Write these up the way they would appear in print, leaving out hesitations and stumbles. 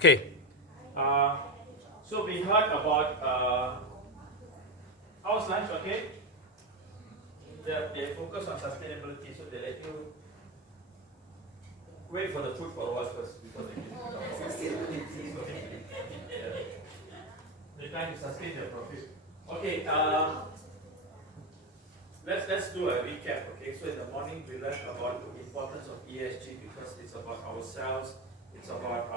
Okay. So we heard about how's lunch, okay? They focus on sustainability, so they let you wait for the food for a while first before they give you yeah. They're trying to sustain their profit. Okay, let's do a recap. Okay, so in the morning we learned about the importance of ESG because it's about ourselves, it's about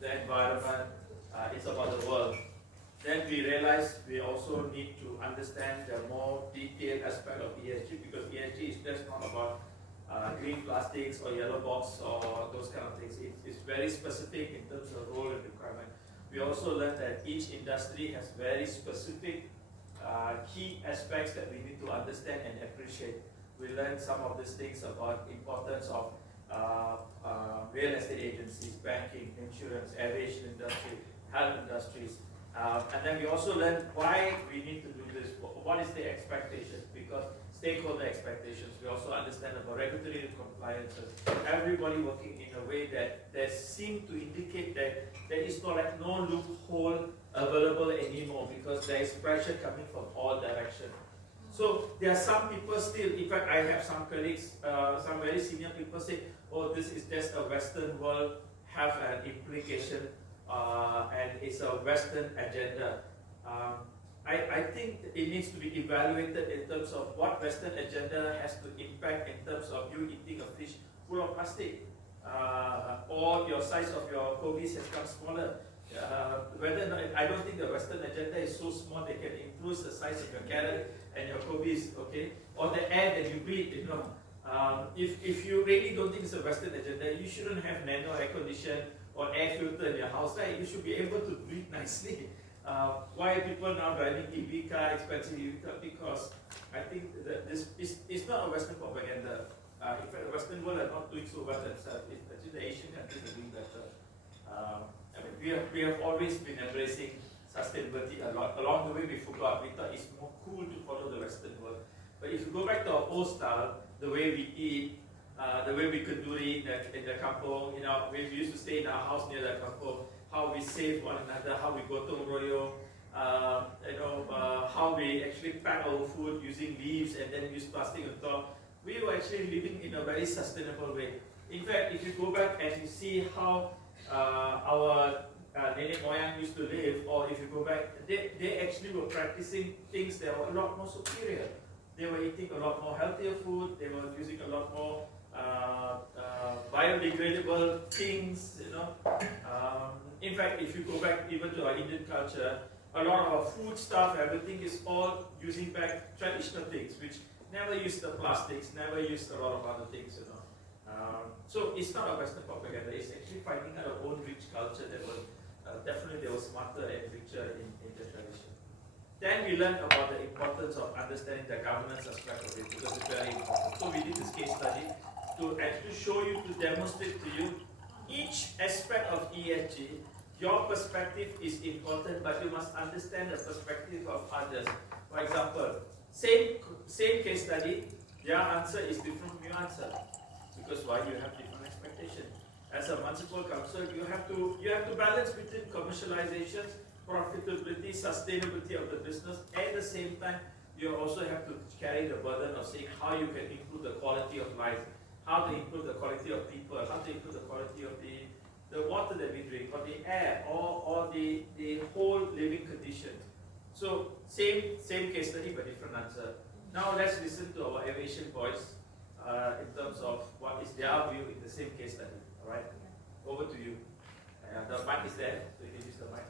the environment, it's about the world. Then we realized we also need to understand the more detailed aspect of ESG because ESG is just not about green plastics or yellow box or those kind of things. It's very specific in terms of role and requirement. We also learned that each industry has very specific key aspects that we need to understand and appreciate. We learned some of these things about importance of real estate agencies, banking, insurance, aviation industry, health industries. And then we also learned why we need to do this, what is the expectations, because stakeholder expectations, we also understand about regulatory compliances, everybody working in a way that they seem to indicate that there is no loophole available anymore because there is pressure coming from all directions. So there are some people still, in fact I have some colleagues, some very senior people say, oh, this is just a Western world, have an implication and it's a Western agenda. I think it needs to be evaluated in terms of what Western agenda has to impact in terms of you eating a fish full of plastic or your size of your Kobe's has come smaller. Whether or not, I don't think the Western agenda is so small they can influence the size of your carrot and your Kobe's, okay? Or the air that you breathe, you know. If you really don't think it's a Western agenda, you shouldn't have nano air condition or air filter in your house, right? You should be able to breathe nicely. Why are people now driving EV car, expensive EV car? Because I think that this is not a Western propaganda. In fact, the Western world are not doing so well themselves. It's actually the Asian countries are doing better. I mean, we have always been embracing sustainability a lot. Along the way, we forgot. We thought it's more cool to follow the Western world. But if you go back to our old style, the way we eat, the way we could do it in the kampong, you know, we used to stay in our house near the kampong, how we save one another, how we gotong royong, how we actually pack our food using leaves and then use plastic on top. We were actually living in a very sustainable way. In fact, if you go back and you see how our nenek moyang used to live, or if you go back, they actually were practicing things that were a lot more superior. They were eating a lot more healthier food, they were using a lot more biodegradable things, you know. In fact, if you go back even to our Indian culture, a lot of our food stuff, everything is all using back traditional things, which never use the plastics, never use a lot of other things, you know. So it's not a Western propaganda, it's actually finding our own rich culture that was definitely they were smarter and richer in the tradition. Then we learned about the importance of understanding the governance aspect of it because it's very important. So we did this case study to actually show you, to demonstrate to you each aspect of ESG. Your perspective is important, but you must understand the perspective of others. For example, same case study, their answer is different from your answer. Because why? You have different expectations. As a municipal council, you have to balance between commercializations, profitability, sustainability of the business. At the same time, you also have to carry the burden of saying how you can improve the quality of life, how to improve the quality of people, how to improve the quality of the water that we drink, or the air, or the whole living conditions. So same case study but different answer. Now let's listen to our aviation boys in terms of what is their view in the same case study. All right, over to you. The mic is there, so you can use the mic.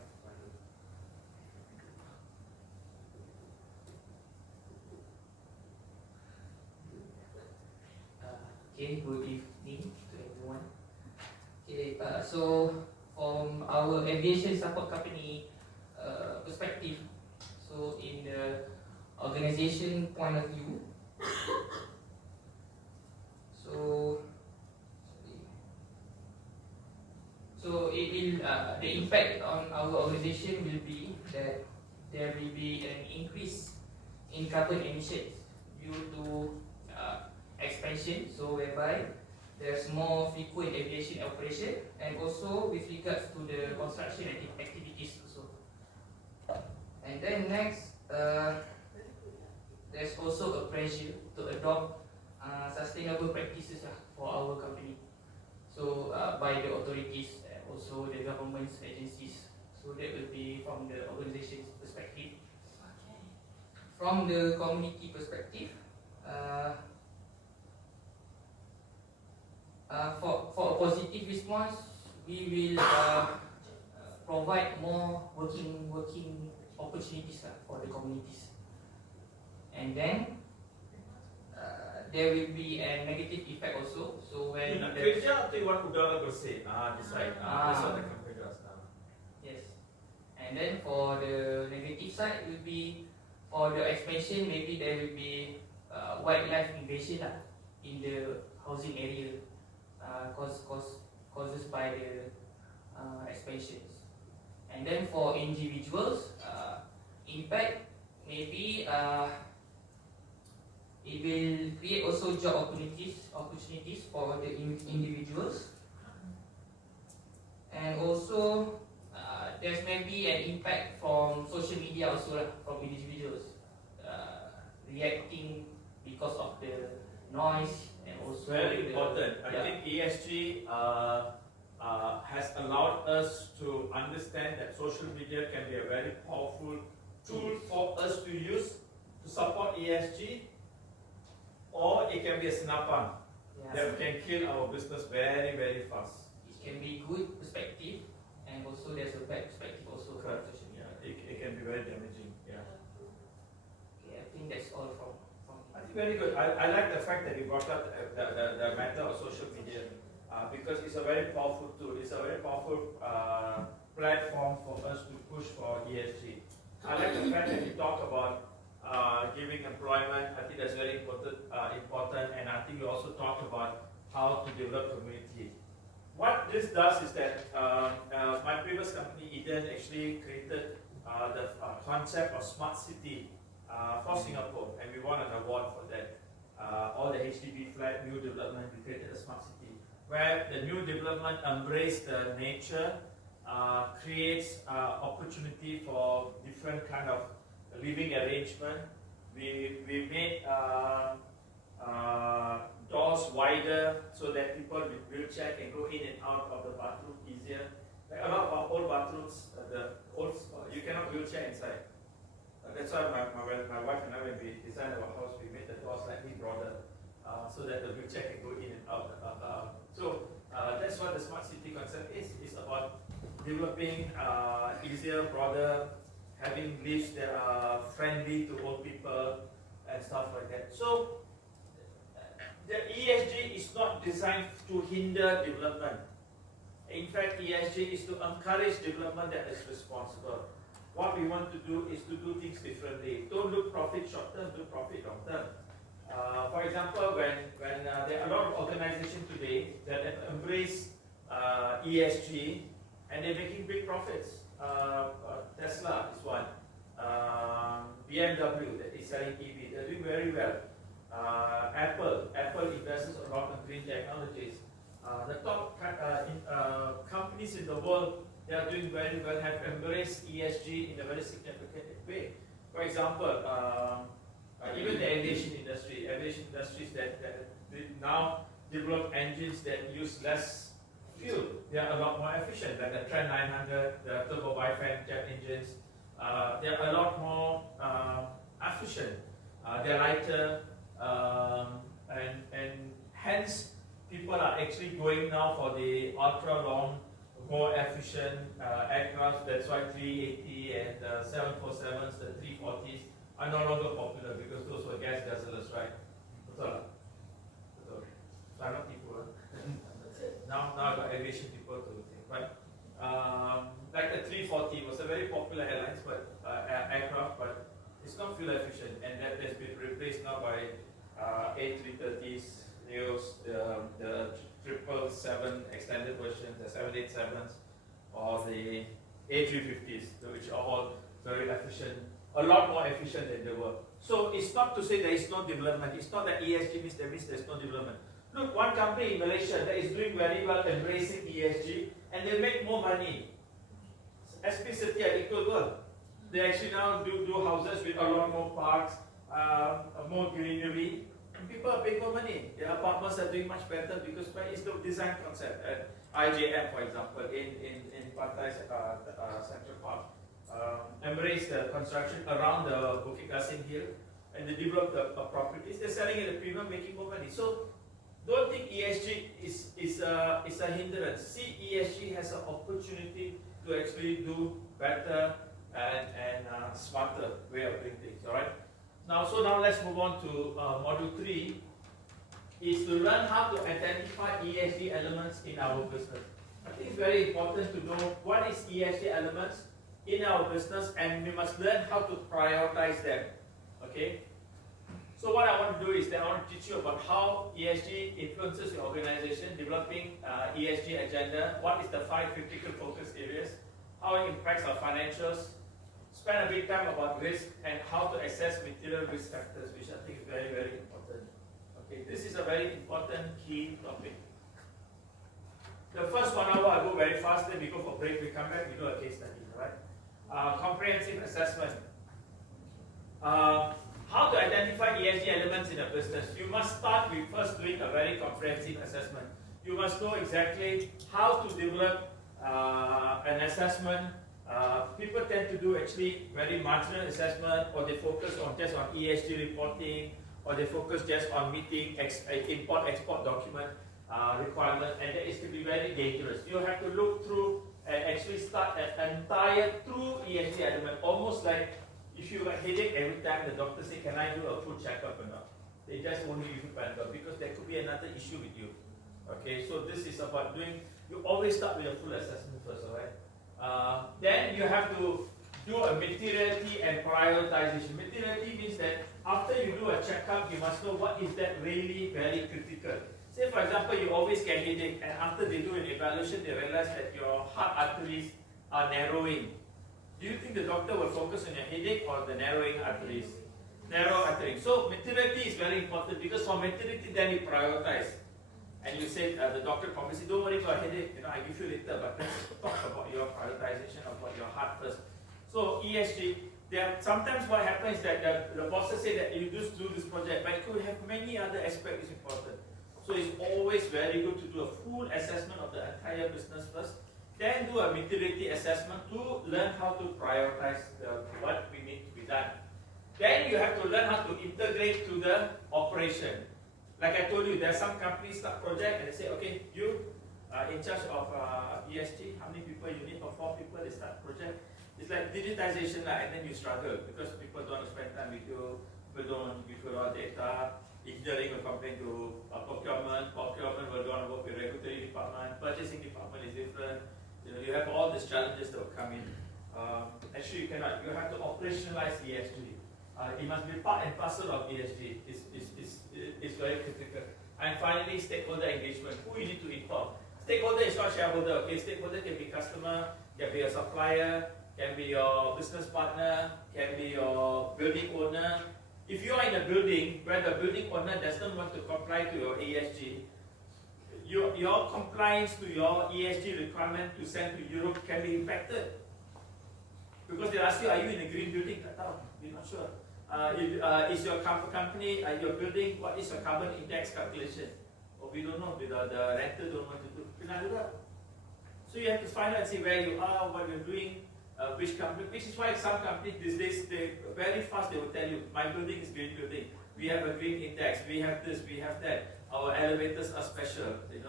Okay, good evening to everyone. Okay, so from our aviation support company perspective, so in the organization point of view, so it will the impact on our organization will be that there will be an increase in carbon emissions due to expansion, so whereby there's more frequent aviation operation, and also with regards to the construction activities also. And then next, there's also a pressure to adopt sustainable practices for our company. So by the authorities and also the government's agencies. So that will be from the organization's perspective. From the community perspective, for a positive response, we will provide more working opportunities for the communities. And then there will be a negative effect also. So when kerja tu orang udara bersih, decide. That's what the company does now. Yes. And then for the negative side will be for the expansion, maybe there will be wildlife invasion in the housing area, causes by the expansions. And then for individuals, impact maybe it will create also job opportunities for the individuals, and also there's maybe an impact from social media also from individuals reacting because of the noise and also very important. I think ESG has allowed us to understand that social media can be a very powerful tool for us to use to support ESG, or it can be a senapan that can kill our business very, very fast. It can be good perspective, and also there's a bad perspective also from social media. It can be very damaging. Yeah. Okay, I think that's all from I think very good. I like the fact that you brought up the matter of social media because it's a very powerful tool. It's a very powerful platform for us to push for ESG. I like the fact that you talk about giving employment. I think that's very important, and I think you also talk about how to develop community. What this does is that my previous company, Eden, actually created the concept of smart city for Singapore, and we won an award for that. All the HDB flat new development, we created a smart city where the new development embrace the nature, creates opportunity for different kind of living arrangement. We made doors wider so that people with wheelchair can go in and out of the bathroom easier. Like a lot of our old bathrooms, you cannot wheelchair inside. That's why my wife and I, when we designed our house, we made the doors slightly broader so that the wheelchair can go in and out. So that's what the smart city concept is. It's about developing easier, broader, having lifts that are friendly to old people and stuff like that. So the ESG is not designed to hinder development. In fact, ESG is to encourage development that is responsible. What we want to do is to do things differently. Don't look profit short term, do profit long term. For example, when there are a lot of organizations today that have embraced ESG and they're making big profits. Tesla is one. BMW that is selling EV, they're doing very well. Apple invests a lot in green technologies. The top companies in the world, they are doing very well, have embraced ESG in a very significant way. For example, even the aviation industries that now develop engines that use less fuel. They are a lot more efficient, like the Trent 900, the turbo bifan jet engines. They are a lot more efficient. They are lighter, and hence people are actually going now for the ultra long, more efficient aircraft. That's why 380 and 747s, the 340s are no longer popular because those were gas guzzlers, right? So I'm not people. Now I've got aviation people to think, but like the 340 was a very popular aircraft, but it's not fuel efficient, and that has been replaced now by A330s, Neos, the 777 extended version, the 787s, or the A350s, which are all very efficient, a lot more efficient than they were. So it's not to say there is no development. It's not that ESG means there's no development. Look, one company in Malaysia that is doing very well embracing ESG and they make more money. SP City at Equal World. They actually now do houses with a lot more parks, more greenery, and people are paying more money. Their apartments are doing much better because it's the design concept. At IJM, for example, in Pantai Central Park, embrace the construction around the Bukit Kassim Hill, and they develop the properties. They're selling it at a premium, making more money. So don't think ESG is a hindrance. See ESG has an opportunity to actually do better and smarter way of doing things. All right. Now let's move on to module 3. Is to learn how to identify ESG elements in our business. I think it's very important to know what is ESG elements in our business, and we must learn how to prioritize them. Okay. So what I want to do is that I want to teach you about how ESG influences your organization, developing ESG agenda, what is the 5 critical focus areas, how it impacts our financials, spend a bit time about risk, and how to assess material risk factors, which I think is very, very important. Okay, this is a very important key topic. The first 1 hour I go very fast, then we go for break, we come back, we do a case study, right? Comprehensive assessment. How to identify ESG elements in a business? You must start with first doing a very comprehensive assessment. You must know exactly how to develop an assessment. People tend to do actually very marginal assessment, or they focus on just on ESG reporting, or they focus just on meeting import-export document requirement, and that is to be very dangerous. You have to look through and actually start an entire true ESG element, almost like if you have a headache every time the doctor says, can I do a full checkup or not? They just only give you Panadol because there could be another issue with you. Okay, so this is about doing, you always start with a full assessment first, alright? Then you have to do a materiality and prioritization. Materiality means that after you do a checkup, you must know what is that really very critical. Say for example, you always get headache, and after they do an evaluation, they realize that your heart arteries are narrowing. Do you think the doctor will focus on your headache or the narrowing arteries? Narrow arteries. So materiality is very important, because for materiality then you prioritize. And you say, the doctor promises, don't worry about headache, I give you later, but let's talk about your prioritization, about your heart first. So ESG, sometimes what happens is that the bosses say that you just do this project, but it could have many other aspects important. So it's always very good to do a full assessment of the entire business first, then do a materiality assessment to learn how to prioritize what we need to be done. Then you have to learn how to integrate to the operation. Like I told you, there are some companies start project and they say, okay, you are in charge of ESG, how many people you need? For 4 people, they start project. It's like digitization, and then you struggle because people don't want to spend time with you, people don't want to give you a lot of data. Engineering will complain to procurement will don't want to work with regulatory department, purchasing department is different. You have all these challenges that will come in. Actually, you cannot. You have to operationalize ESG. It must be part and parcel of ESG. It's very critical. And finally, stakeholder engagement. Who you need to involve? Stakeholder is not shareholder. Okay, stakeholder can be customer, can be a supplier, can be your business partner, can be your building owner. If you are in a building where the building owner doesn't want to comply to your ESG, your compliance to your ESG requirement to send to Europe can be impacted. Because they ask you, are you in a green building? We're not sure. Is your company, your building, what is your carbon index calculation? Or we don't know, the renter don't want to do. So you have to find out and see where you are, what you're doing, which company, which is why some companies these days, they very fast they will tell you, my building is green building. We have a green index, we have this, we have that. Our elevators are special, and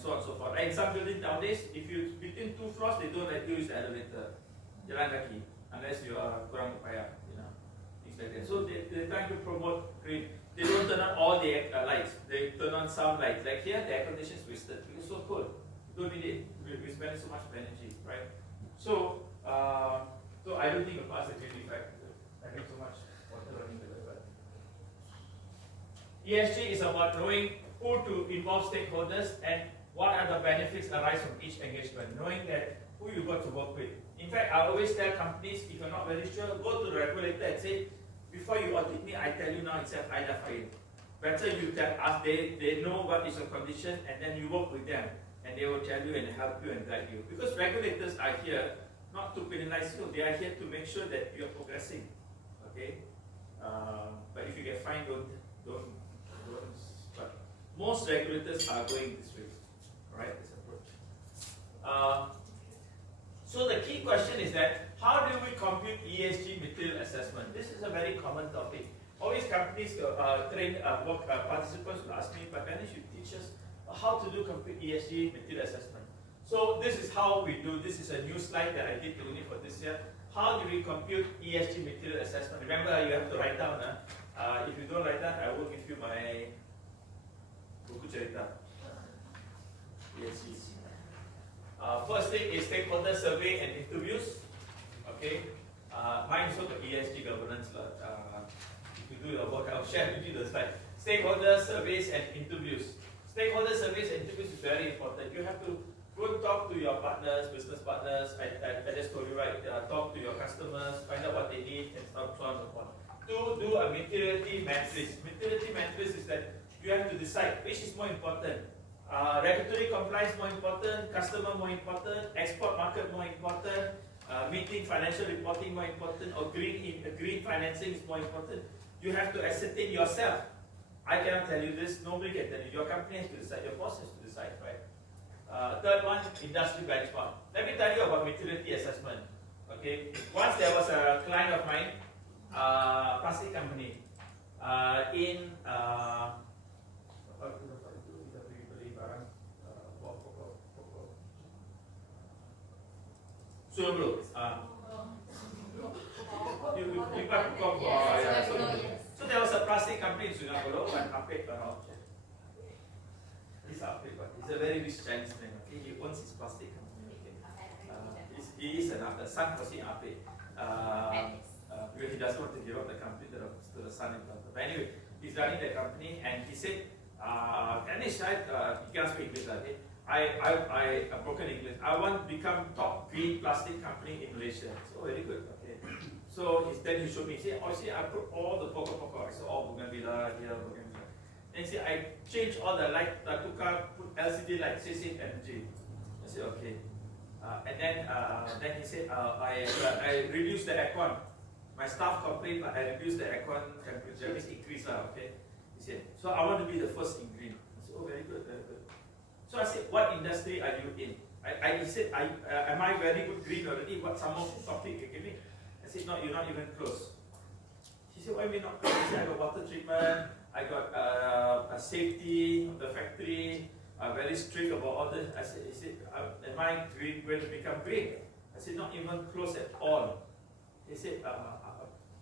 so on and so forth. And some buildings nowadays, if you between 2 floors, they don't let you use the elevator. Jalan kaki, unless you are kurang upaya, things like that. So they're trying to promote green. They don't turn on all the lights. They turn on some lights. Like here, the air condition is wasted. It's so cold. You don't need it. We spend so much energy, right? So I don't think the past is really effective. I think so much water running the river. ESG is about knowing who to involve stakeholders and what are the benefits arise from each engagement. Knowing that who you got to work with. In fact, I always tell companies, if you're not very sure, go to the regulator and say, before you audit me, I tell you now itself, I fire. better you can ask, they know what is your condition, and then you work with them, and they will tell you and help you and guide you. Because regulators are here not to penalize you, they are here to make sure that you are progressing. Okay? But if you get fined, don't. But most regulators are going this way, right? This approach. So the key question is that how do we compute ESG material assessment? This is a very common topic. Always companies participants will ask me, but Ganesh, you teach us how to do compute ESG material assessment. So this is how we do. This is a new slide that I did only for this year. How do we compute ESG material assessment? Remember, you have to write down. If you don't write down, I will give you my buku cerita. ESG. First thing is stakeholder survey and interviews. Okay. Mine is also ESG governance. If you do your work, I'll share with you the slide. Stakeholder surveys and interviews. Stakeholder surveys and interviews is very important. You have to go and talk to your partners, business partners. I just told you, right? Talk to your customers, find out what they need, and so on and so forth. To do a materiality matrix. Materiality matrix is that you have to decide which is more important. Regulatory compliance more important, customer more important, export market more important, meeting financial reporting more important, or green financing is more important. You have to ascertain yourself. I cannot tell you this, nobody can tell you. Your company has to decide, your boss has to decide, right? Third one, industry benchmark. Let me tell you about materiality assessment. Okay, once there was a client of mine, plastic company, in Surabaya. So there was a plastic company in Surabaya, and Apek He's Apek, but he's a very rich Chinese man. Okay, he owns his plastic company. Okay, he is a son for Apek. Because he doesn't want to give up the company to the son and daughter. But anyway, he's running the company, and he said, Ganesh, he can't speak English. Okay? I broken English. I want to become top green plastic company in Malaysia. So very good. Okay. So then he showed me. He said, oh, see, I put all the pokok. I said, all bougainvillea here, bougainvillea. Then he said, I changed all the light. I put LCD light, save energy. I said, okay. And then he said, I reduced the aircon. My staff complained, but I reduced the aircon temperature, which increased. Okay. He said, so I want to be the first in green. I said, oh, very good, very good. So I said, what industry are you in? I said, am I very good green already? What some more topic you give me? I said, no, you're not even close. She said, why am I not close? He said, I got water treatment, I got a safety of the factory, I'm very strict about all this. I said, am I going to become green? I said, not even close at all. He said,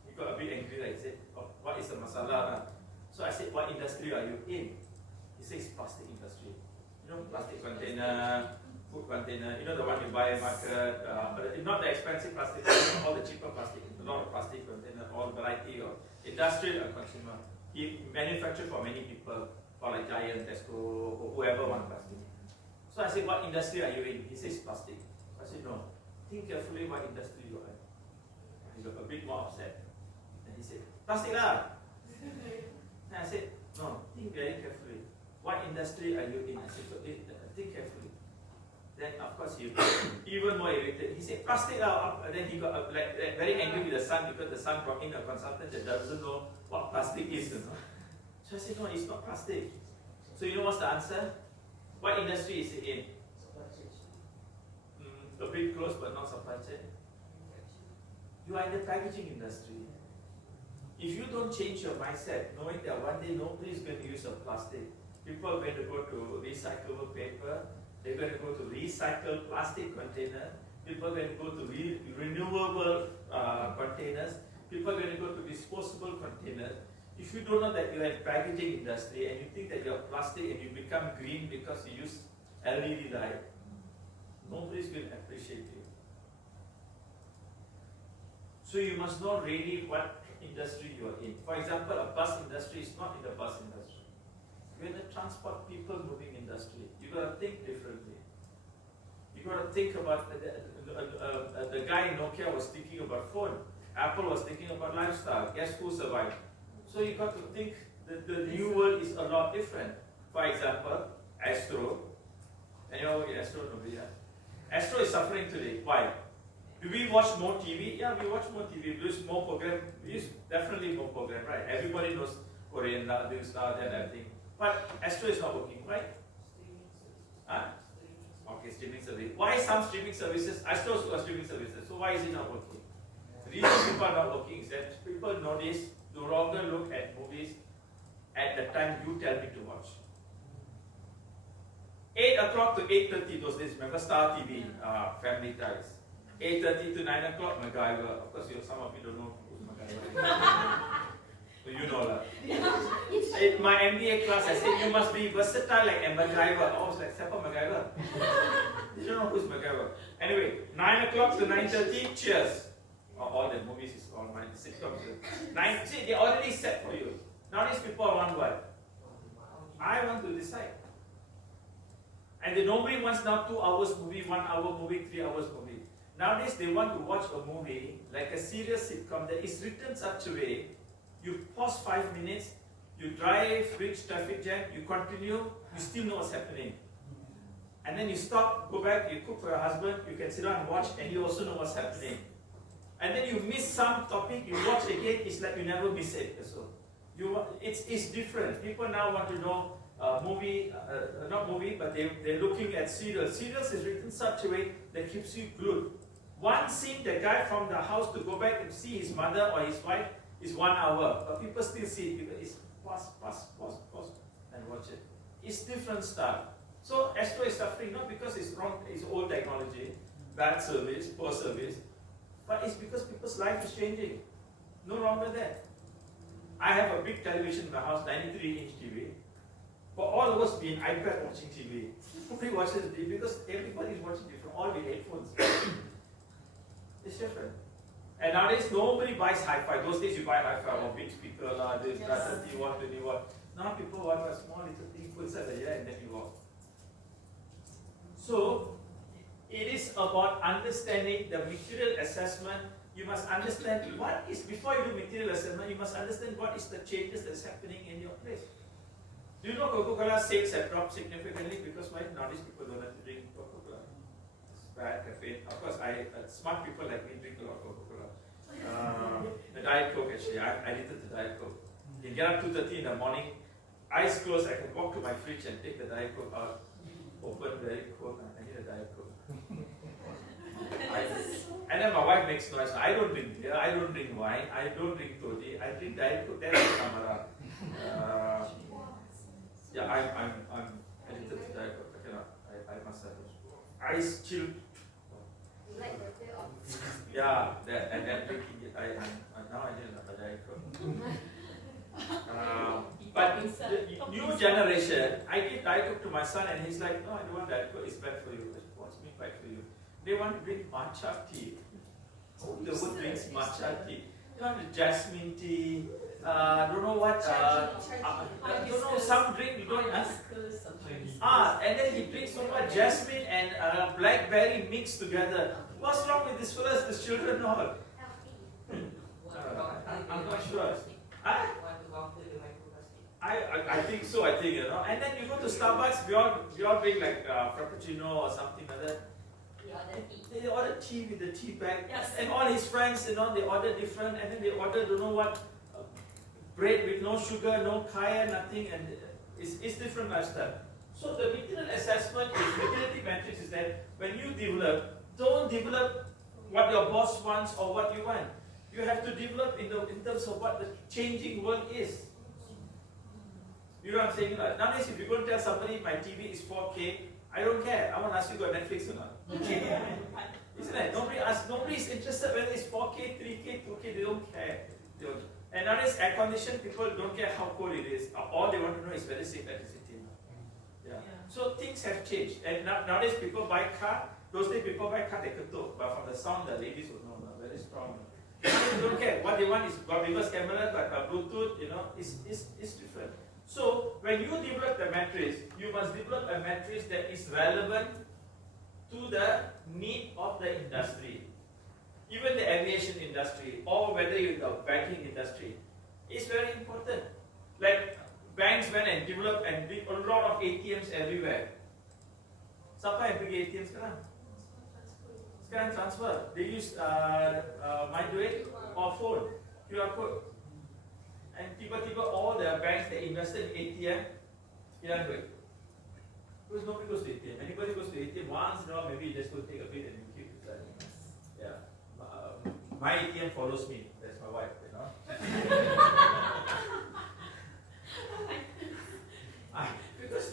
he got a bit angry. He said, oh, what is the masala? So I said, what industry are you in? He says, plastic industry. You know, plastic container, food container, you know the one you buy in market, but not the expensive plastic, all the cheaper plastic, a lot of plastic container, all variety of industrial and consumer. He manufactured for many people, for like Giant, Tesco, or whoever wants plastic. So I said, what industry are you in? He says plastic. I said, no, think carefully what industry you are in. He got a bit more upset. And he said, plastic lah. And I said, no, think very carefully. What industry are you in? I said, think carefully. Then of course he even more irritated. He said, plastic lah. Then he got like very angry with the son because the son brought in a consultant that doesn't know what plastic is. You know? So I said, no, it's not plastic. So you know what's the answer? What industry is it in? A bit close, but not supply chain. You are in the packaging industry. If you don't change your mindset, knowing that one day nobody is going to use a plastic, people are going to go to recyclable paper, they're going to go to recycled plastic container, people are going to go to renewable containers, people are going to go to disposable containers. If you don't know that you're in packaging industry and you think that you're plastic and you become green because you use LED light, nobody's going to appreciate you. So you must know really what industry you are in. For example, a bus industry is not in the bus industry. You're in the transport people moving industry. You've got to think differently. You've got to think about, the guy in Nokia was thinking about phone. Apple was thinking about lifestyle. Guess who survived? So you got to think the new world is a lot different. For example, Astro. Anyone in Astro? Nobody. Astro is suffering today. Why? Do we watch more TV? Yeah, we watch more TV. We use more program. We use definitely more program, right? Everybody knows Korean, this, that, and everything. But Astro is not working, right? Huh? Okay, streaming service. Why some streaming services? Astro are streaming services. So why is it not working? The reason people are not working is that people nowadays no longer look at movies at the time you tell me to watch. 8 o'clock to 8:30 those days. Remember Star TV, Family Ties. 8:30 to 9 o'clock, MacGyver. Of course, some of you don't know who's MacGyver. So you know that. In my MBA class, I said you must be versatile like a MacGyver. Oh, I was like, Seppa MacGyver. You don't know who's MacGyver. Anyway, 9 o'clock to 9:30, Cheers. All the movies is all mine, sitcoms. See, they already set for you. Nowadays people want what? I want to decide. And nobody wants now 2 hours movie, 1 hour movie, 3 hours movie. Nowadays they want to watch a movie like a serious sitcom that is written such a way, you pause 5 minutes, you drive, reach traffic jam, you continue, you still know what's happening. And then you stop, go back, you cook for your husband, you can sit down and watch and you also know what's happening. And then you miss some topic, you watch again, it's like you never miss it. So it's different. People now want to know movie, not movie, but they're looking at serials. Serials is written such a way that keeps you glued. One scene, the guy from the house to go back and see his mother or his wife is 1 hour. But people still see it because it's pause, and watch it. It's different stuff. So Astro is suffering not because it's wrong, it's old technology, bad service, poor service, but it's because people's life is changing. No longer there. I have a big television in my house, 93-inch TV. For all of us being iPad watching TV. Nobody watches TV because everybody is watching different, all with headphones. It's different. And nowadays nobody buys hi-fi. Those days you buy hi-fi or big speaker, this, that, 30 watt, 20 watt. Now people want a small little thing, put inside the ear and then you walk. So it is about understanding the material assessment. You must understand what is, before you do material assessment, you must understand what is the changes that's happening in your place. Do you know Coca-Cola sales have dropped significantly because why nowadays people don't have to drink Coca-Cola? It's bad caffeine. Of course, smart people like me drink a lot of Coca-Cola. The Diet Coke actually, I hated the Diet Coke. You get up 2:30 in the morning, eyes closed, I can walk to my fridge and take the Diet Coke out, open, very cold, I need a Diet Coke. And then my wife makes noise. I don't drink beer, I don't drink wine, I don't drink toddy, I drink Diet Coke, that's the camera. Yeah, I'm addicted to Diet Coke. I cannot, I must have ice chilled. Yeah, that, and then drinking it. Now I need another Diet Coke. But the new generation, I give Diet Coke to my son and he's like, no, I don't want Diet Coke, it's bad for you. What's mean bad for you? They want to drink matcha tea. Who the wood drinks matcha tea? You know, the jasmine tea, don't know what, don't know, some drink you don't ask. And then he drinks so much jasmine and blackberry mixed together. What's wrong with this fellas, the children all? I'm not sure. I think so, you know. And then you go to Starbucks, we all drink like Frappuccino or something like that. They order tea with the tea bag. Yes. And all his friends, you know, they order different and then they order don't know what, bread with no sugar, no kaya, nothing, and it's different lifestyle. So the material assessment is, utility matrix is that when you develop, don't develop what your boss wants or what you want. You have to develop in terms of what the changing world is. You know what I'm saying? Like, nowadays, if you're going to tell somebody my TV is 4K, I don't care. I want to ask you got Netflix or not. Isn't it? Nobody is interested whether it's 4K, 3K, 2K, they don't care. And nowadays, air conditioned, people don't care how cold it is. All they want to know is whether it's safe electricity. Yeah. So things have changed. And nowadays, people buy car. Those days, people buy car, they could talk. But from the sound, the ladies would know, very strong. They don't care. What they want is got reverse camera, got Bluetooth, you know, it's different. So when you develop the matrix, you must develop a matrix that is relevant to the need of the industry. Even the aviation industry, or whether you're in the banking industry, is very important. Like banks went and developed and did a lot of ATMs everywhere. Siapa yang pergi ATM sekarang? Sekarang transfer. They use my duit or phone, QR code. And tiba-tiba all the banks that invested in ATM, hilang duit. Because nobody goes to ATM. Anybody goes to ATM once in a while, maybe you just go take a bit and you keep it. Yeah. My ATM follows me. That's my wife, you know. Because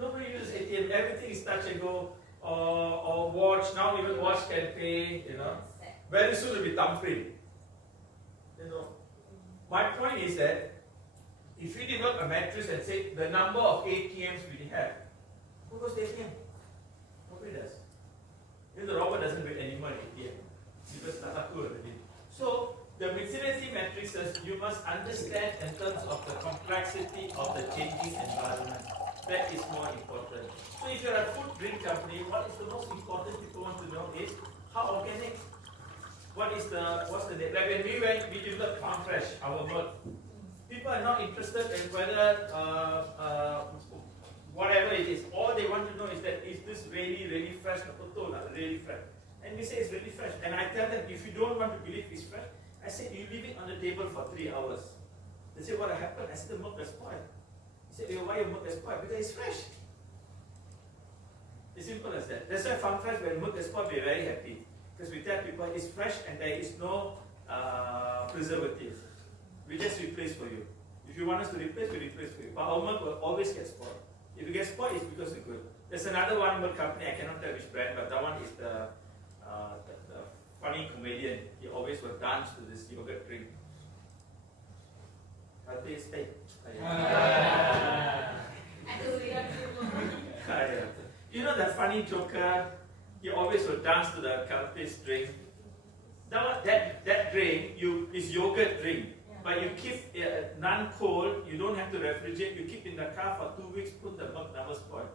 nobody uses ATM. Everything is touch and go or watch. Now even watch can pay, you know. Very soon it'll be thumbprint. You know. My point is that if we develop a matrix and say the number of ATMs we have, who goes to ATM? Nobody does. Even the robot doesn't wait anymore at ATM. Because that's cool already. So the maturity matrices you must understand in terms of the complexity of the changing environment. That is more important. So if you're a food drink company, what is the most important people want to know is how organic. What's the date? Like when we developed Farm Fresh, our milk, people are not interested in whether whatever it is. All they want to know is that is this really fresh? Really fresh. And we say it's really fresh. And I tell them if you don't want to believe it's fresh, I say you leave it on the table for 3 hours. They say what happened? I said the milk is spoiled. They say why your milk is spoiled? Because it's fresh. It's simple as that. That's why Farm Fresh when milk is spoiled, we're very happy. Because we tell people it's fresh and there is no preservatives. We just replace for you. If you want us to replace, we replace for you. But our milk will always get spoiled. If it gets spoiled, it's because it's good. There's another one milk company, I cannot tell which brand, but that one is the funny comedian. He always will dance to this yogurt drink. Stay. You know that funny joker? He always will dance to the Calpis drink. That drink is yogurt drink, but you keep non-cold. You don't have to refrigerate. You keep in the car for 2 weeks. Put the milk never spoil.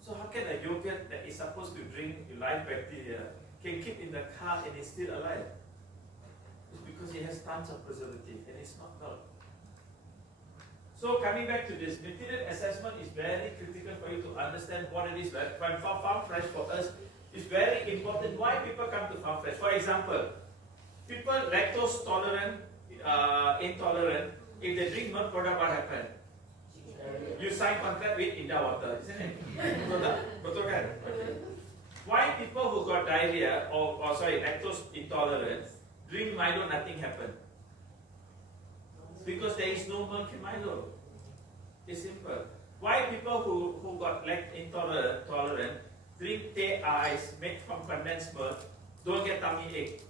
So how can a yogurt that is supposed to drink live bacteria can keep in the car and it's still alive? It's because it has tons of preservative and it's not milk. So coming back to this, material assessment is very critical for you to understand what it is. Right? Farm Fresh for us is very important. Why people come to Farm Fresh? For example, people lactose tolerant, intolerant, if they drink milk product, what happens? You sign contract with India Water, isn't it? Betul kan? Okay. Why people who got diarrhea or lactose intolerant drink Milo, nothing happen? Because there is no milk in Milo. It's simple. Why people who got lactose intolerant drink tea ice made from condensed milk don't get tummy ache?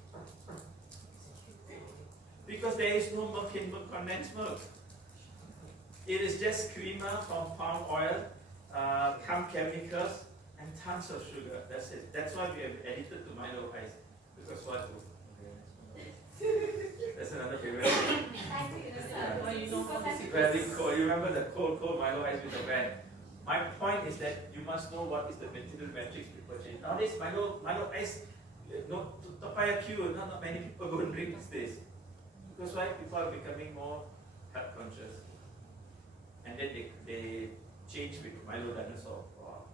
Because there is no milk in condensed milk. It is just creamer from palm oil, some chemicals, and tons of sugar. That's it. That's why we have added to Milo ice. Because what? That's another favorite. Very cold. You remember the cold Milo ice with the van? My point is that you must know what is the material matrix we purchase. Nowadays, Milo ice, no, to buy a queue, not many people go and drink these days. Because why? People are becoming more health conscious. And then they change with Milo dinosaur. Wow.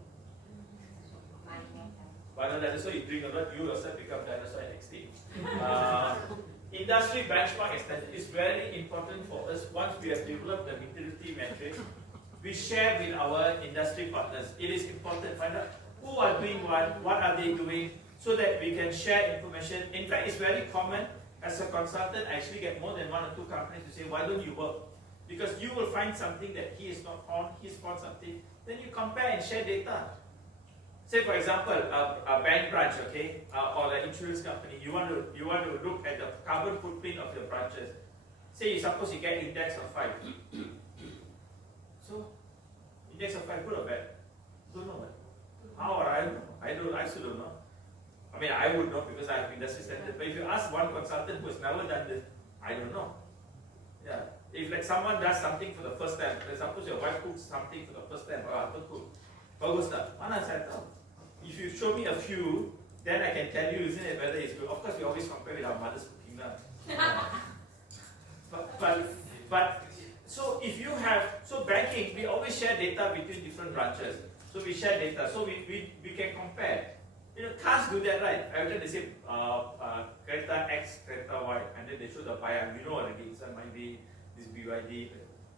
Milo dinosaur, you drink a lot, you yourself become dinosaur and extinct. Industry benchmark extension is very important for us. Once we have developed the maturity matrix, we share with our industry partners. It is important to find out who are doing what are they doing, so that we can share information. In fact, it's very common as a consultant, I actually get more than 1 or 2 companies to say, why don't you work? Because you will find something that he is not on, he's found something, then you compare and share data. Say for example, a bank branch, okay, or an insurance company, you want to look at the carbon footprint of your branches. Say suppose you get index of 5. So, index of 5, good or bad? Don't know. How or I know? I still don't know. I mean, I would know because I have industry standard. But if you ask one consultant who has never done this, I don't know. Yeah. If like someone does something for the first time, suppose your wife cooks something for the first time, cook. Bagus tak? Mana saya tahu? If you show me a few, then I can tell you, isn't it, whether it's good. Of course, we always compare with our mother's cooking now. But So if you have, so banking, we always share data between different branches. So we share data, so we can compare. You know, cars do that, right? Every time they say Creta X, Creta Y, and then they show the buyer, you know already, so it might be this BYD.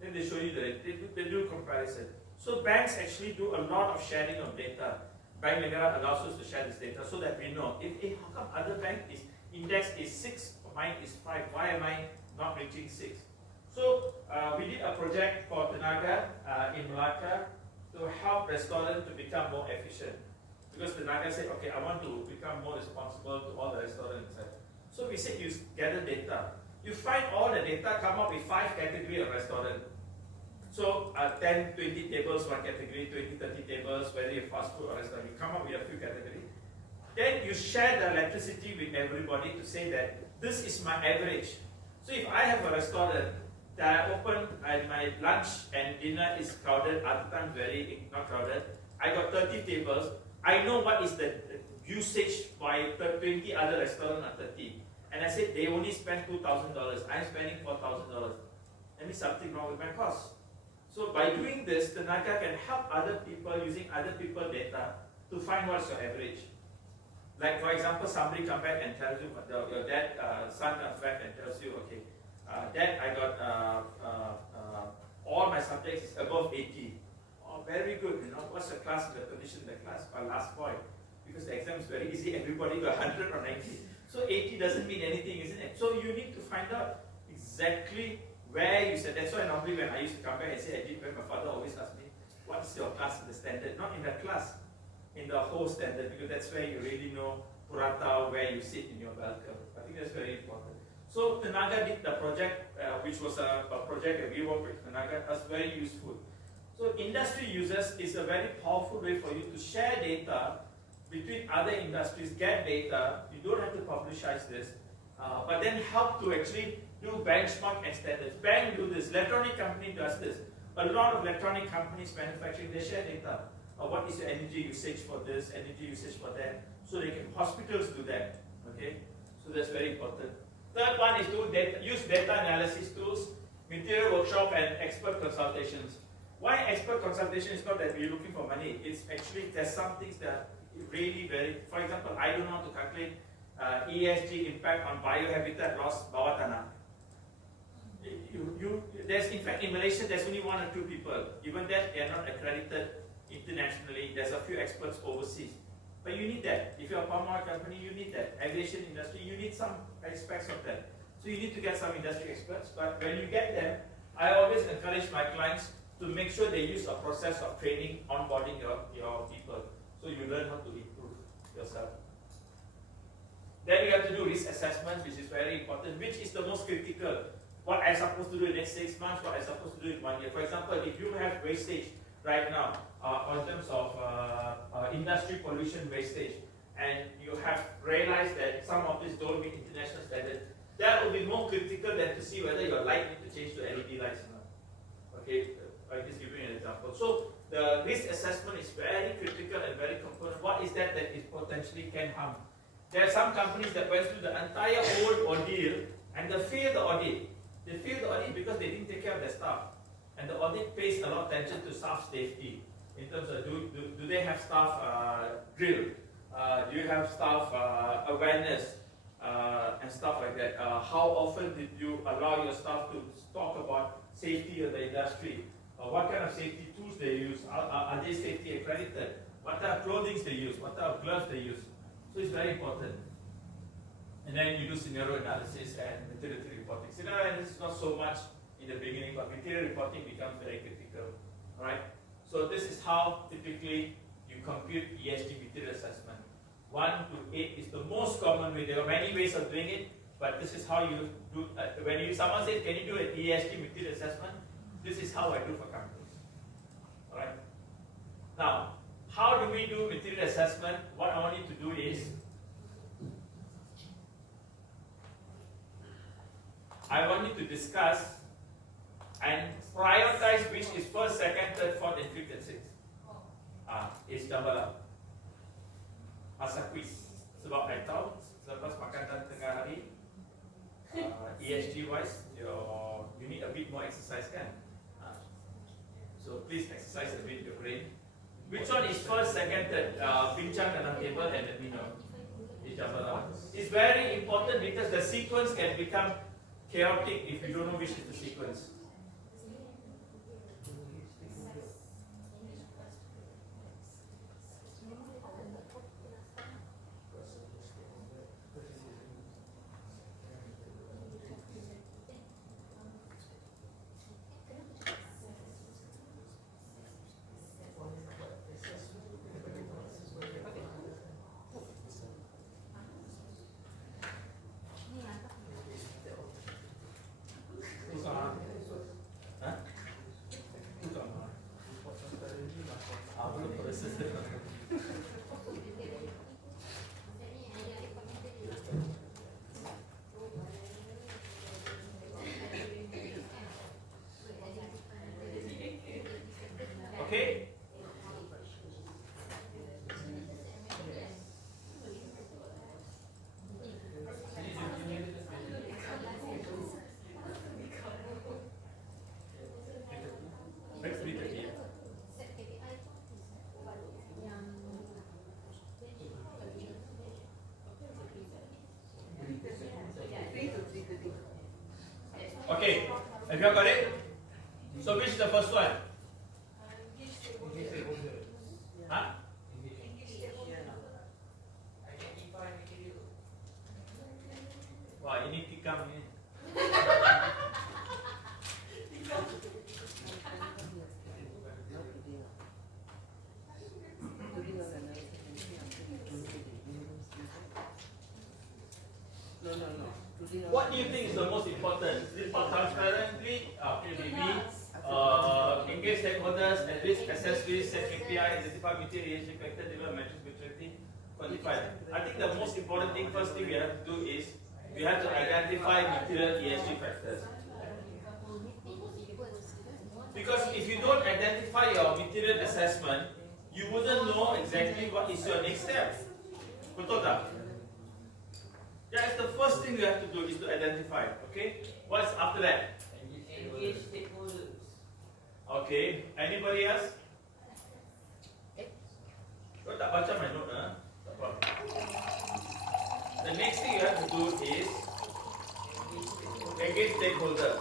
Then they show you they do comparison. So banks actually do a lot of sharing of data. Bank Negara allows us to share this data so that we know, how come other bank is index is 6, mine is 5, why am I not reaching 6? So we did a project for Tenaga in Malacca to help restaurants to become more efficient. Because Tenaga said, okay, I want to become more responsible to all the restaurants inside. So we said, you gather data. You find all the data, come up with 5 categories of restaurant. So 10, 20 tables, one category, 20, 30 tables, whether you're fast food or restaurant, you come up with a few categories. Then you share the electricity with everybody to say that this is my average. So if I have a restaurant that I open and my lunch and dinner is crowded, other times very not crowded, I got 30 tables, I know what is the usage by 20 other restaurants are 30. And I said they only spend $2,000, I'm spending $4,000. That means something wrong with my cost. So by doing this, the Tenaga can help other people using other people's data to find what's your average. Like for example, somebody come back and tells you, your dad, son comes back and tells you, okay, Dad, I got all my subjects is above 80. Oh, very good. You know, what's the class recognition? The class last point, because the exam is very easy. Everybody got 100 or 90. So 80 doesn't mean anything, isn't it? So you need to find out exactly where you said. That's why normally when I used to come back and say I did, when my father always asked me, what's your class in the standard? Not in the class, in the whole standard, because that's where you really know purata, where you sit in your bell curve. I think that's very important. So Tenaga did the project, which was a project that we worked with Tenaga, was very useful. So industry users is a very powerful way for you to share data between other industries, get data. You don't have to publicize this, but then help to actually do benchmark and standards. Bank do this, electronic company does this. A lot of electronic companies manufacturing, they share data. What is your energy usage for this, energy usage for that? So they can, hospitals do that, okay? So that's very important. Third one is use data analysis tools, material workshop, and expert consultations. Why expert consultation is not that we're looking for money. It's actually, there's some things that really very, for example, I don't know how to calculate ESG impact on biohabitat loss bawah tanah. There's, in fact, in Malaysia, there's only 1 or 2 people. Even that, they are not accredited internationally. There's a few experts overseas. But you need that. If you're a palm oil company, you need that. Aviation industry, you need some aspects of that. So you need to get some industry experts. But when you get them, I always encourage my clients to make sure they use a process of training, onboarding your people. So you learn how to improve yourself. Then you have to do risk assessment, which is very important. Which is the most critical? What I'm supposed to do in the next 6 months, what I'm supposed to do in 1 year. For example, if you have wastage right now, in terms of industry pollution wastage, and you have realized that some of this don't meet international standards, that will be more critical than to see whether your light need to change to LED lights or not. Okay, I'm just giving you an example. So the risk assessment is very critical and very component. What is that it potentially can harm? There are some companies that went through the entire whole ordeal and they failed the audit. They failed the audit because they didn't take care of their staff. And the audit pays a lot of attention to staff safety. In terms of do they have staff drill? Do you have staff awareness and stuff like that? How often did you allow your staff to talk about safety of the industry? What kind of safety tools they use? Are they safety accredited? What type of clothing they use? What type of gloves they use? So it's very important. And then you do scenario analysis and materiality reporting. Scenario analysis is not so much in the beginning, but material reporting becomes very critical. Alright? So this is how typically you compute ESG material assessment. 1 to 8 is the most common way. There are many ways of doing it, but this is how you do. When someone says, "Can you do an ESG material assessment?" This is how I do for companies. Alright? Now, how do we do material assessment? What I want you to do is, I want you to discuss and prioritize which is first, second, third, fourth, and fifth, and sixth. It's number lah. Masa quiz. Sebab I tahu selepas makan tengah hari, ESG wise, you need a bit more exercise kan. please exercise a bit your brain. Which one is first, second, third? Bincang dalam table and let me know. It's very important because the sequence can become chaotic if you don't know which is the sequence. Okay? Okay, have you all got it? So which is the first one? Huh? Wah, ini tikam ni. What do you think is the most important? Is it for transparently, engage stakeholders, at risk, assess risk, set KPI, identify material ESG factor, develop metrics, maturity, quantify. I think the most important thing, first thing we have to do is we have to identify material ESG factors. Because if you don't identify your material assessment, you wouldn't know exactly what is your next step. Betul tak? That's the first thing you have to do is to identify. Okay? What's after that? Engage stakeholders. Okay. Anybody else? Kau tak baca my note, huh? Tak apa. The next thing you have to do is engage stakeholder.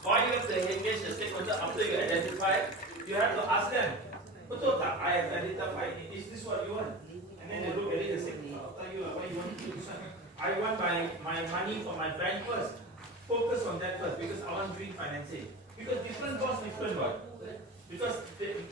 Why you have to engage the stakeholder after you identify? You have to ask them. Betul tak? I have identified. Is this what you want? And then they look at it and say, I'll tell you what you want to do this one. I want my money for my bank first. Focus on that first because I want green financing. Because different boss, different what? Because if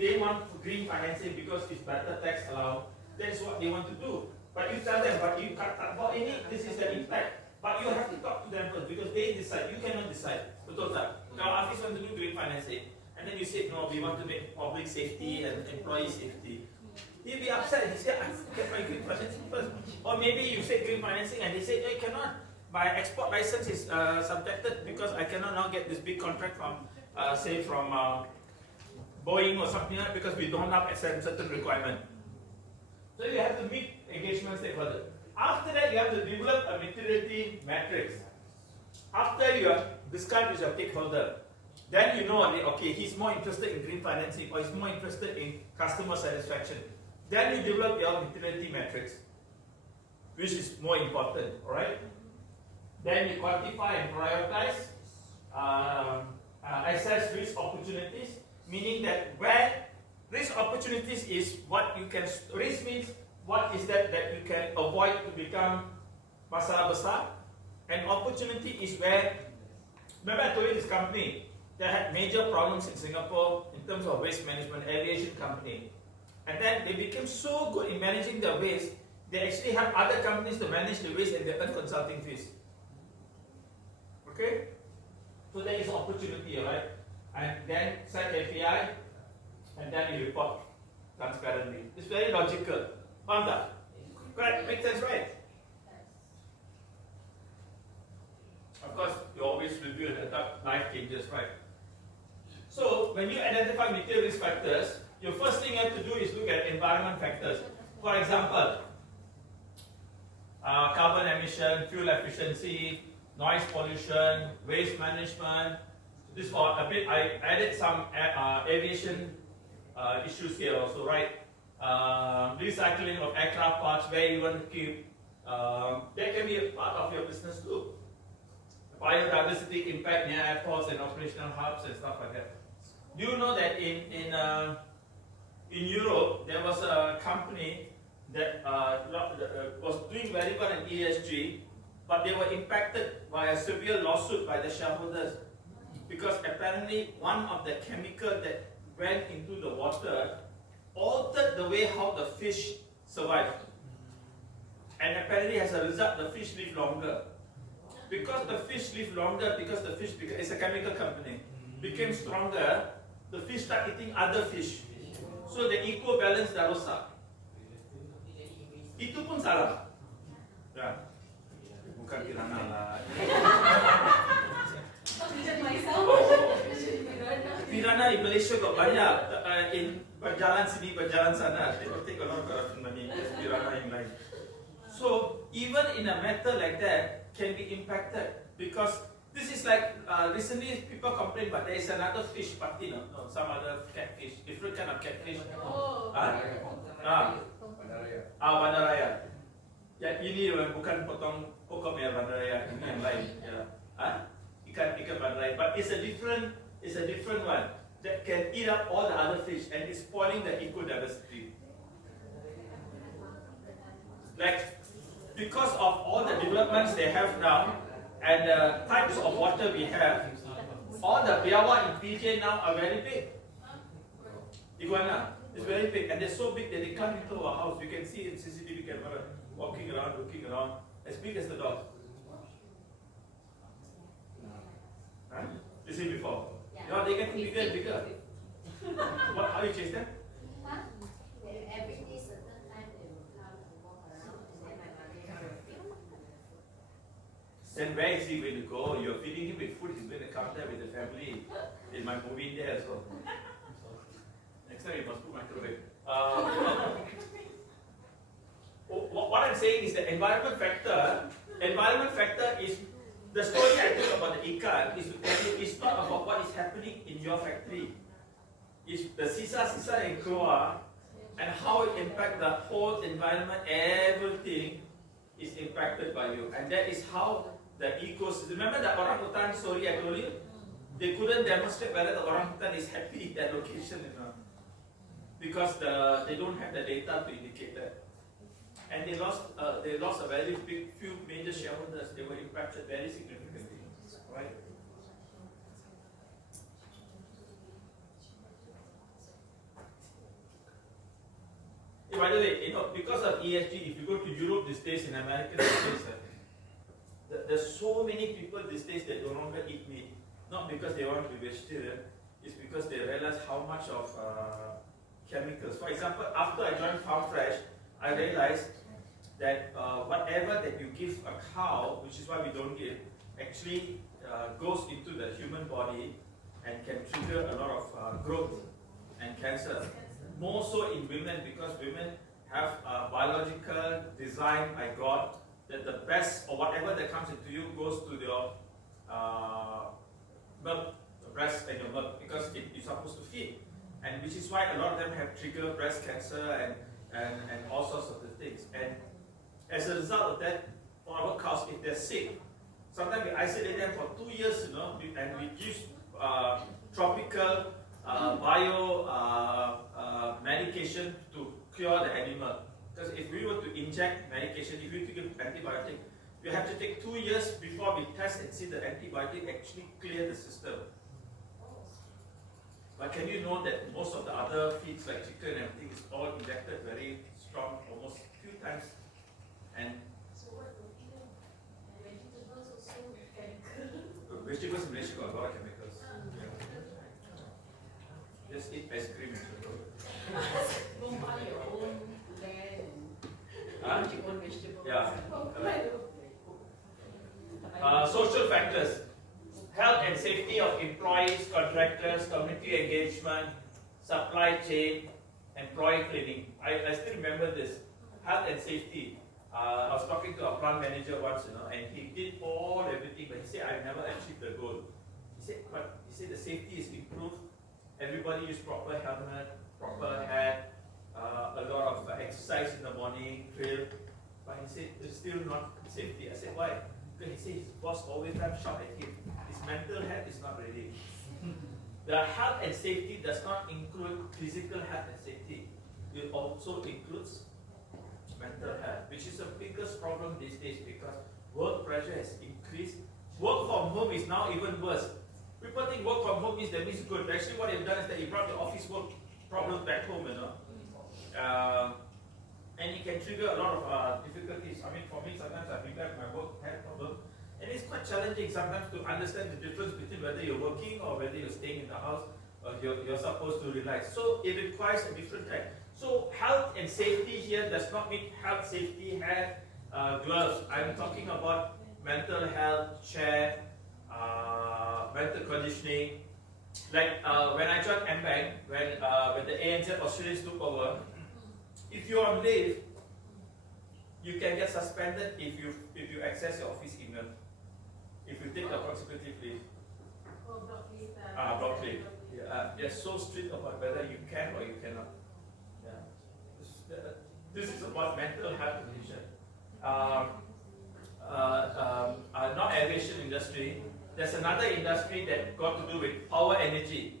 they want green financing because it's better tax allowed, that's what they want to do. But you tell them, but you can't talk about any. This is the impact. But you have to talk to them first because they decide. You cannot decide. Betul tak? Kalau Hafiz want to do green financing, and then you say no, we want to make public safety and employee safety. He'll be upset. He said, I get my green financing first. Or maybe you say green financing and they say, no, you cannot. My export license is subjected because I cannot now get this big contract from, say, from Boeing or something like that because we don't have a certain requirement. So you have to meet engagement stakeholders. After that, you have to develop a materiality matrix. After you have discussed with your stakeholder, then you know, okay, he's more interested in green financing or he's more interested in customer satisfaction. Then you develop your materiality matrix, which is more important, alright? Then you quantify and prioritize, assess risk opportunities, meaning that where risk opportunities is what you can, risk means what is that you can avoid to become masalah besar, and opportunity is where, remember I told you this company, they had major problems in Singapore in terms of waste management, aviation company. And then they became so good in managing their waste, they actually have other companies to manage the waste and they earn consulting fees. Okay? So there is opportunity, right? And then set KPI, and then you report transparently. It's very logical. On that. Correct? Makes sense, right? Of course, you always review the life changes, right? So, when you identify material risk factors, your first thing you have to do is look at environment factors. For example, carbon emission, fuel efficiency, noise pollution, waste management, This for a bit. I added some aviation issues here also, right? Recycling of aircraft parts, where you want to keep. That can be a part of your business too. Biodiversity impact near airports and operational hubs and stuff like that. Do you know that in Europe there was a company that was doing very well in ESG, but they were impacted by a severe lawsuit by the shareholders because apparently one of the chemicals that went into the water altered the way how the fish survived. And apparently as a result the fish live longer. Because the fish live longer, because the fish, it's a chemical company, became stronger, the fish start eating other fish. So the eco balance dah rosak. Itu pun salah. Ya. Bukan Kirana lah. Pirana in Malaysia got banyak. In berjalan sini, berjalan sana. They will take a lot of money. There's Pirana in line. So even in a matter like that can be impacted because this is like recently people complain, but there is another fish party, no, some other catfish, different kind of catfish. Bandaraya. Ya ini bukan potong pokok merah bandaraya, ini yang lain. Ya. Ikan bandaraya, but it's a different one that can eat up all the other fish and is spoiling the ecodiversity. Like because of all the developments they have now and the types of water we have, all the biawak in PJ now are very big. Iguana is very big and they're so big that they come into our house. You can see in CCTV camera walking around, looking around, as big as the dog. Huh? You see before? Yeah. No, they're getting bigger and bigger. What? How you chase them? Every day, certain time they will come and walk around, and then my mother will Then where is he going to go? You're feeding him with food, he's going to come there with the family. They might move in there as well. Next time you must put microwave. What I'm saying is the environment factor. Environment factor is the story I told about the ikan is to tell you it's not about what is happening in your factory. It's the sisa yang keluar and how it impacts the whole environment. Everything is impacted by you, and that is how the ecosystem. Remember the orangutan story I told you? They couldn't demonstrate whether the orangutan is happy in that location or not because they don't have the data to indicate that. And they lost a very big few major shareholders. They were impacted very significantly, right? By the way, because of ESG, if you go to Europe these days, in America these days, there's so many people these days that no longer eat meat. Not because they want to be vegetarian, it's because they realize how much of chemicals. For example, after I joined Farm Fresh, I realized that whatever that you give a cow, which is why we don't give, actually goes into the human body and can trigger a lot of growth and cancer. More so in women, because women have a biological design by God that the best or whatever that comes into you goes to your milk, the breast and your milk, because you're supposed to feed. And which is why a lot of them have triggered breast cancer and all sorts of the things. And as a result of that, for our cows, if they're sick, sometimes we isolate them for 2 years, and we give tropical medication to cure the animal. Because if we were to inject medication, if we were to give antibiotic, we have to take 2 years before we test and see the antibiotic actually clear the system. But can you know that most of the other feeds like chicken and everything is all injected very strong, almost a few times. And vegetables in Malaysia got a lot of chemicals. Yeah. Just eat ice cream and sugar. Don't buy your own land and your own vegetables. Yeah. Social factors. Health and safety of employees, contractors, community engagement, supply chain, employee training. I still remember this. Health and safety. I was talking to a plant manager once, and he did everything, but he said, I've never achieved the goal. He said, but He said the safety is improved. Everybody use proper helmet, proper hat, a lot of exercise in the morning, drill. But he said it's still not safety. I said why? Because he said his boss always time shout at him. His mental health is not ready. The health and safety does not include physical health and safety. It also includes mental health, which is the biggest problem these days because work pressure has increased. Work from home is now even worse. People think work from home means that means good. Actually, what they've done is that you brought the office work problems back home, you know. And it can trigger a lot of difficulties. I mean, for me, sometimes I bring back my work health problem. And it's quite challenging sometimes to understand the difference between whether you're working or whether you're staying in the house or you're supposed to relax. So it requires a different type. So health and safety here does not mean health, safety, hat, gloves. I'm talking about mental health, chair, mental conditioning. Like when I joined MBank, when the ANZ Australians took over, if you're on leave, you can get suspended if you access your office email. If you take the consecutive leave. Block leave. Yeah, they're so strict about whether you can or you cannot. Yeah. This is about mental health condition. Not aviation industry. There's another industry that got to do with power energy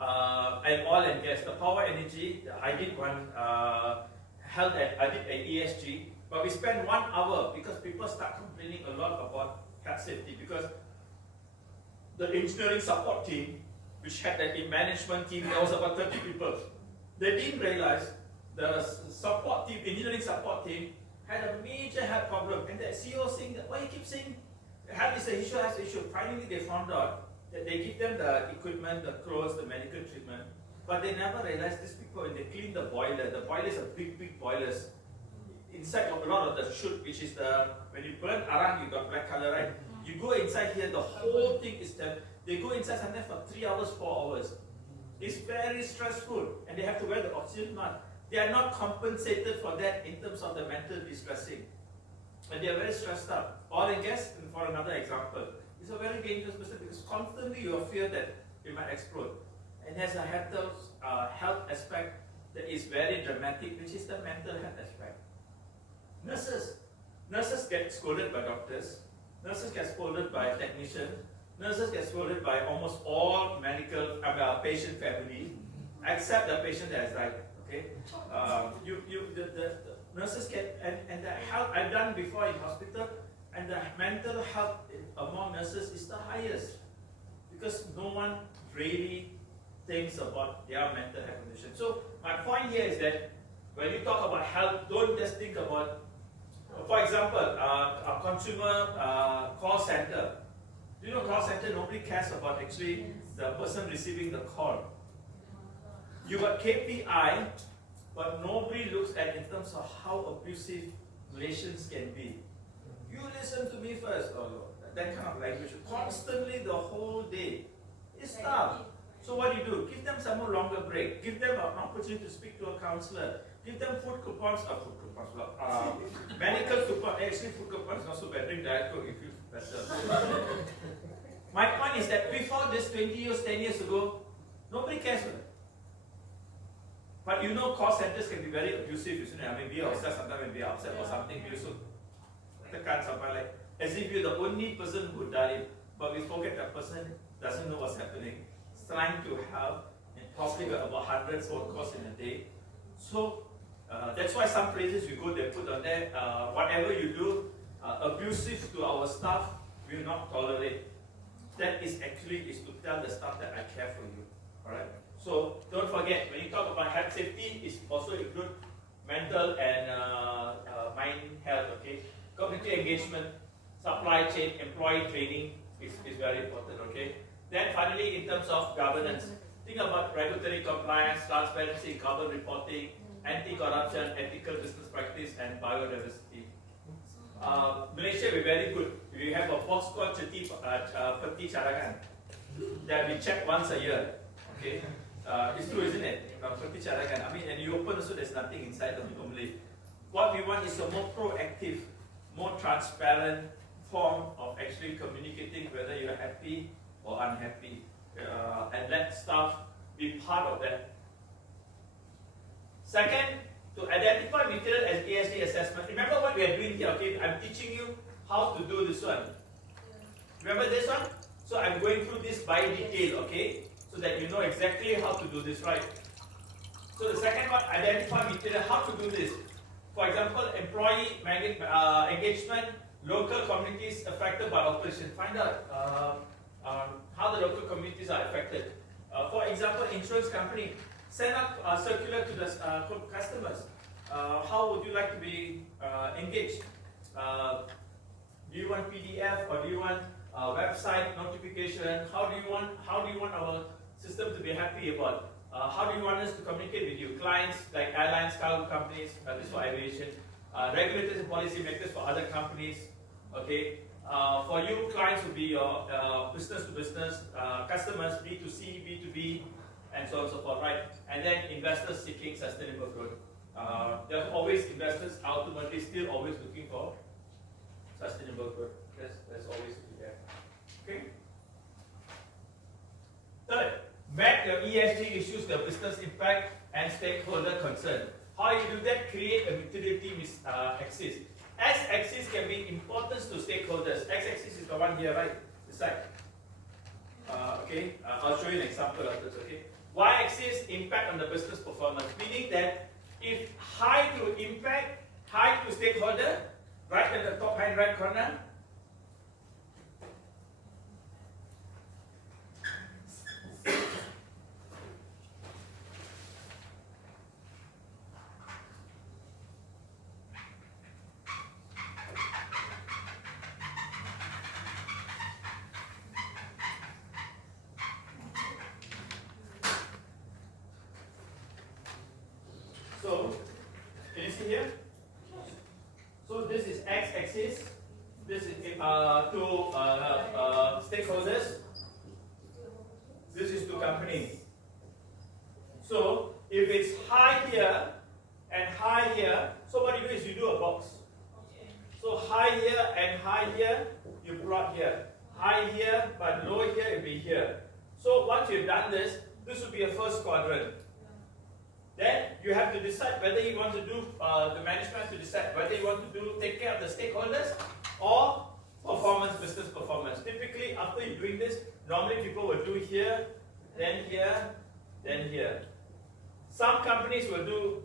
and oil and gas. The power energy, I did one I did an ESG, but we spent 1 hour because people start complaining a lot about health safety because the engineering support team, which had a management team, there was about 30 people. They didn't realize the support team, engineering support team, had a major health problem, and the CEO saying that, why you keep saying health is an issue, health is an issue. Finally, they found out that they give them the equipment, the clothes, the medical treatment, but they never realized these people, when they clean the boiler is a big boilers. Inside of a lot of the chute, which is when you burn arang, you got black color, right? You go inside here, the whole thing is done. They go inside sometimes for 3 hours, 4 hours. It's very stressful, and they have to wear the oxygen mask. They are not compensated for that in terms of the mental distressing. And they are very stressed out. Oil and gas, for another example, is a very dangerous business because constantly you are fear that it might explode. And there's a health aspect that is very dramatic, which is the mental health aspect. Nurses get scolded by doctors. Nurses get scolded by technicians. Nurses get scolded by almost all medical patient family, except the patient that has died. Okay, the nurses get and the health I've done before in hospital, and the mental health among nurses is the highest because no one really thinks about their mental health condition. So my point here is that when you talk about health, don't just think about, for example, a consumer call center. Do you know call center? Nobody cares about actually the person receiving the call. You got KPI, but nobody looks at in terms of how abusive Malaysians can be. You listen to me first, or that kind of language. Constantly the whole day. It's tough. So what do? Give them some more longer break. Give them an opportunity to speak to a counselor. Give them food coupons, medical coupons. Actually, food coupons not so bad. Drink Diet Coke, it feels better. My point is that before this, 20 years, 10 years ago, nobody cares. But you know, call centers can be very abusive, isn't it? I mean, we ourselves sometimes when we are upset or something, we also tekan somebody like as if you're the only person who died, but we forget that person doesn't know what's happening. It's trying to help and probably got about 100 phone calls in a day. So that's why some places you go, they put on there, whatever you do, abusive to our staff, we will not tolerate. That is actually to tell the staff that I care for you. Alright? So don't forget, when you talk about health safety, it also include mental and mind health, okay? Community engagement, supply chain, employee training is very important, okay? Then finally, in terms of governance, think about regulatory compliance, transparency, carbon reporting, anti-corruption, ethical business practice, and biodiversity. Malaysia, we're very good. We have a box called Peti Cadangan that we check once a year. Okay, it's true, isn't it? Peti Cadangan. I mean, and you open so there's nothing inside of it normally. What we want is a more proactive, more transparent form of actually communicating whether you're happy or unhappy. and let staff be part of that. Second, to identify material as ESG assessment. Remember what we are doing here, okay? I'm teaching you how to do this one. Remember this one? So I'm going through this by detail, okay? So that you know exactly how to do this, right? So the second one, identify material, how to do this. For example, employee engagement, local communities affected by operation. Find out how the local communities are affected. For example, insurance company, send up a circular to the customers. How would you like to be engaged? Do you want PDF or do you want website notification? How do you want our system to be happy about? How do you want us to communicate with you? Clients like airlines, cargo companies, this for aviation, regulators and policy makers for other companies. Okay, for you, clients will be your business to business, customers, B2C, B2B, and so on and so forth, right? And then investors seeking sustainable growth. There are always investors ultimately still always looking for sustainable growth. That's always to be there. Okay. Third, map your ESG issues, the business impact and stakeholder concern. How you do that? Create a materiality axis. X-axis can be importance to stakeholders. X-axis is the one here, right? This side. Okay. I'll show you an example of this. Okay. Y-axis, impact on the business performance, meaning that if high to impact, high to stakeholder, right in the top right corner. So, can you see here? So this is x-axis. This is to stakeholders. This is to company. So if it's high here and high here, so what you do is you do a box. So high here and high here, you plot here. High here, but low here, it will be here. So once you've done this, this will be a first quadrant. Then you have to decide whether you want to do, the management has to decide whether you want to take care of the stakeholders or performance, business performance. Typically, after you're doing this, normally people will do here, then here, then here. Some companies will do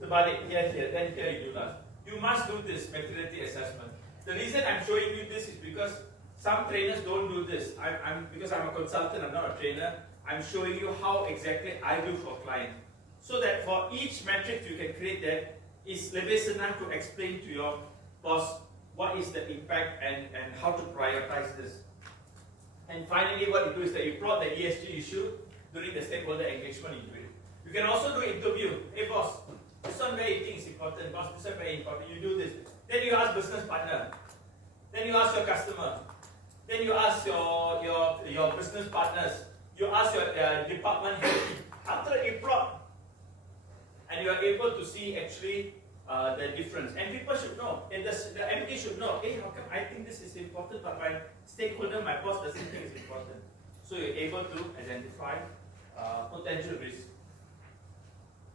the body here, then here you do not. You must do this materiality assessment. The reason I'm showing you this is because some trainers don't do this. Because I'm a consultant, I'm not a trainer. I'm showing you how exactly I do for clients. So that for each metric you can create that is lebih senang to explain to your boss what is the impact and how to prioritize this. And finally what you do is that you plot the ESG issue during the stakeholder engagement into it. You can also do interview. Hey boss, this one where you think is important, boss, this one very important, you do this. Then you ask business partner. Then you ask your customer. Then you ask your business partners. You ask your department head. After you plot, and you are able to see actually the difference. And people should know, and the MD should know, hey, how come I think this is important, but my stakeholder, my boss doesn't think it's important. So you're able to identify potential risks.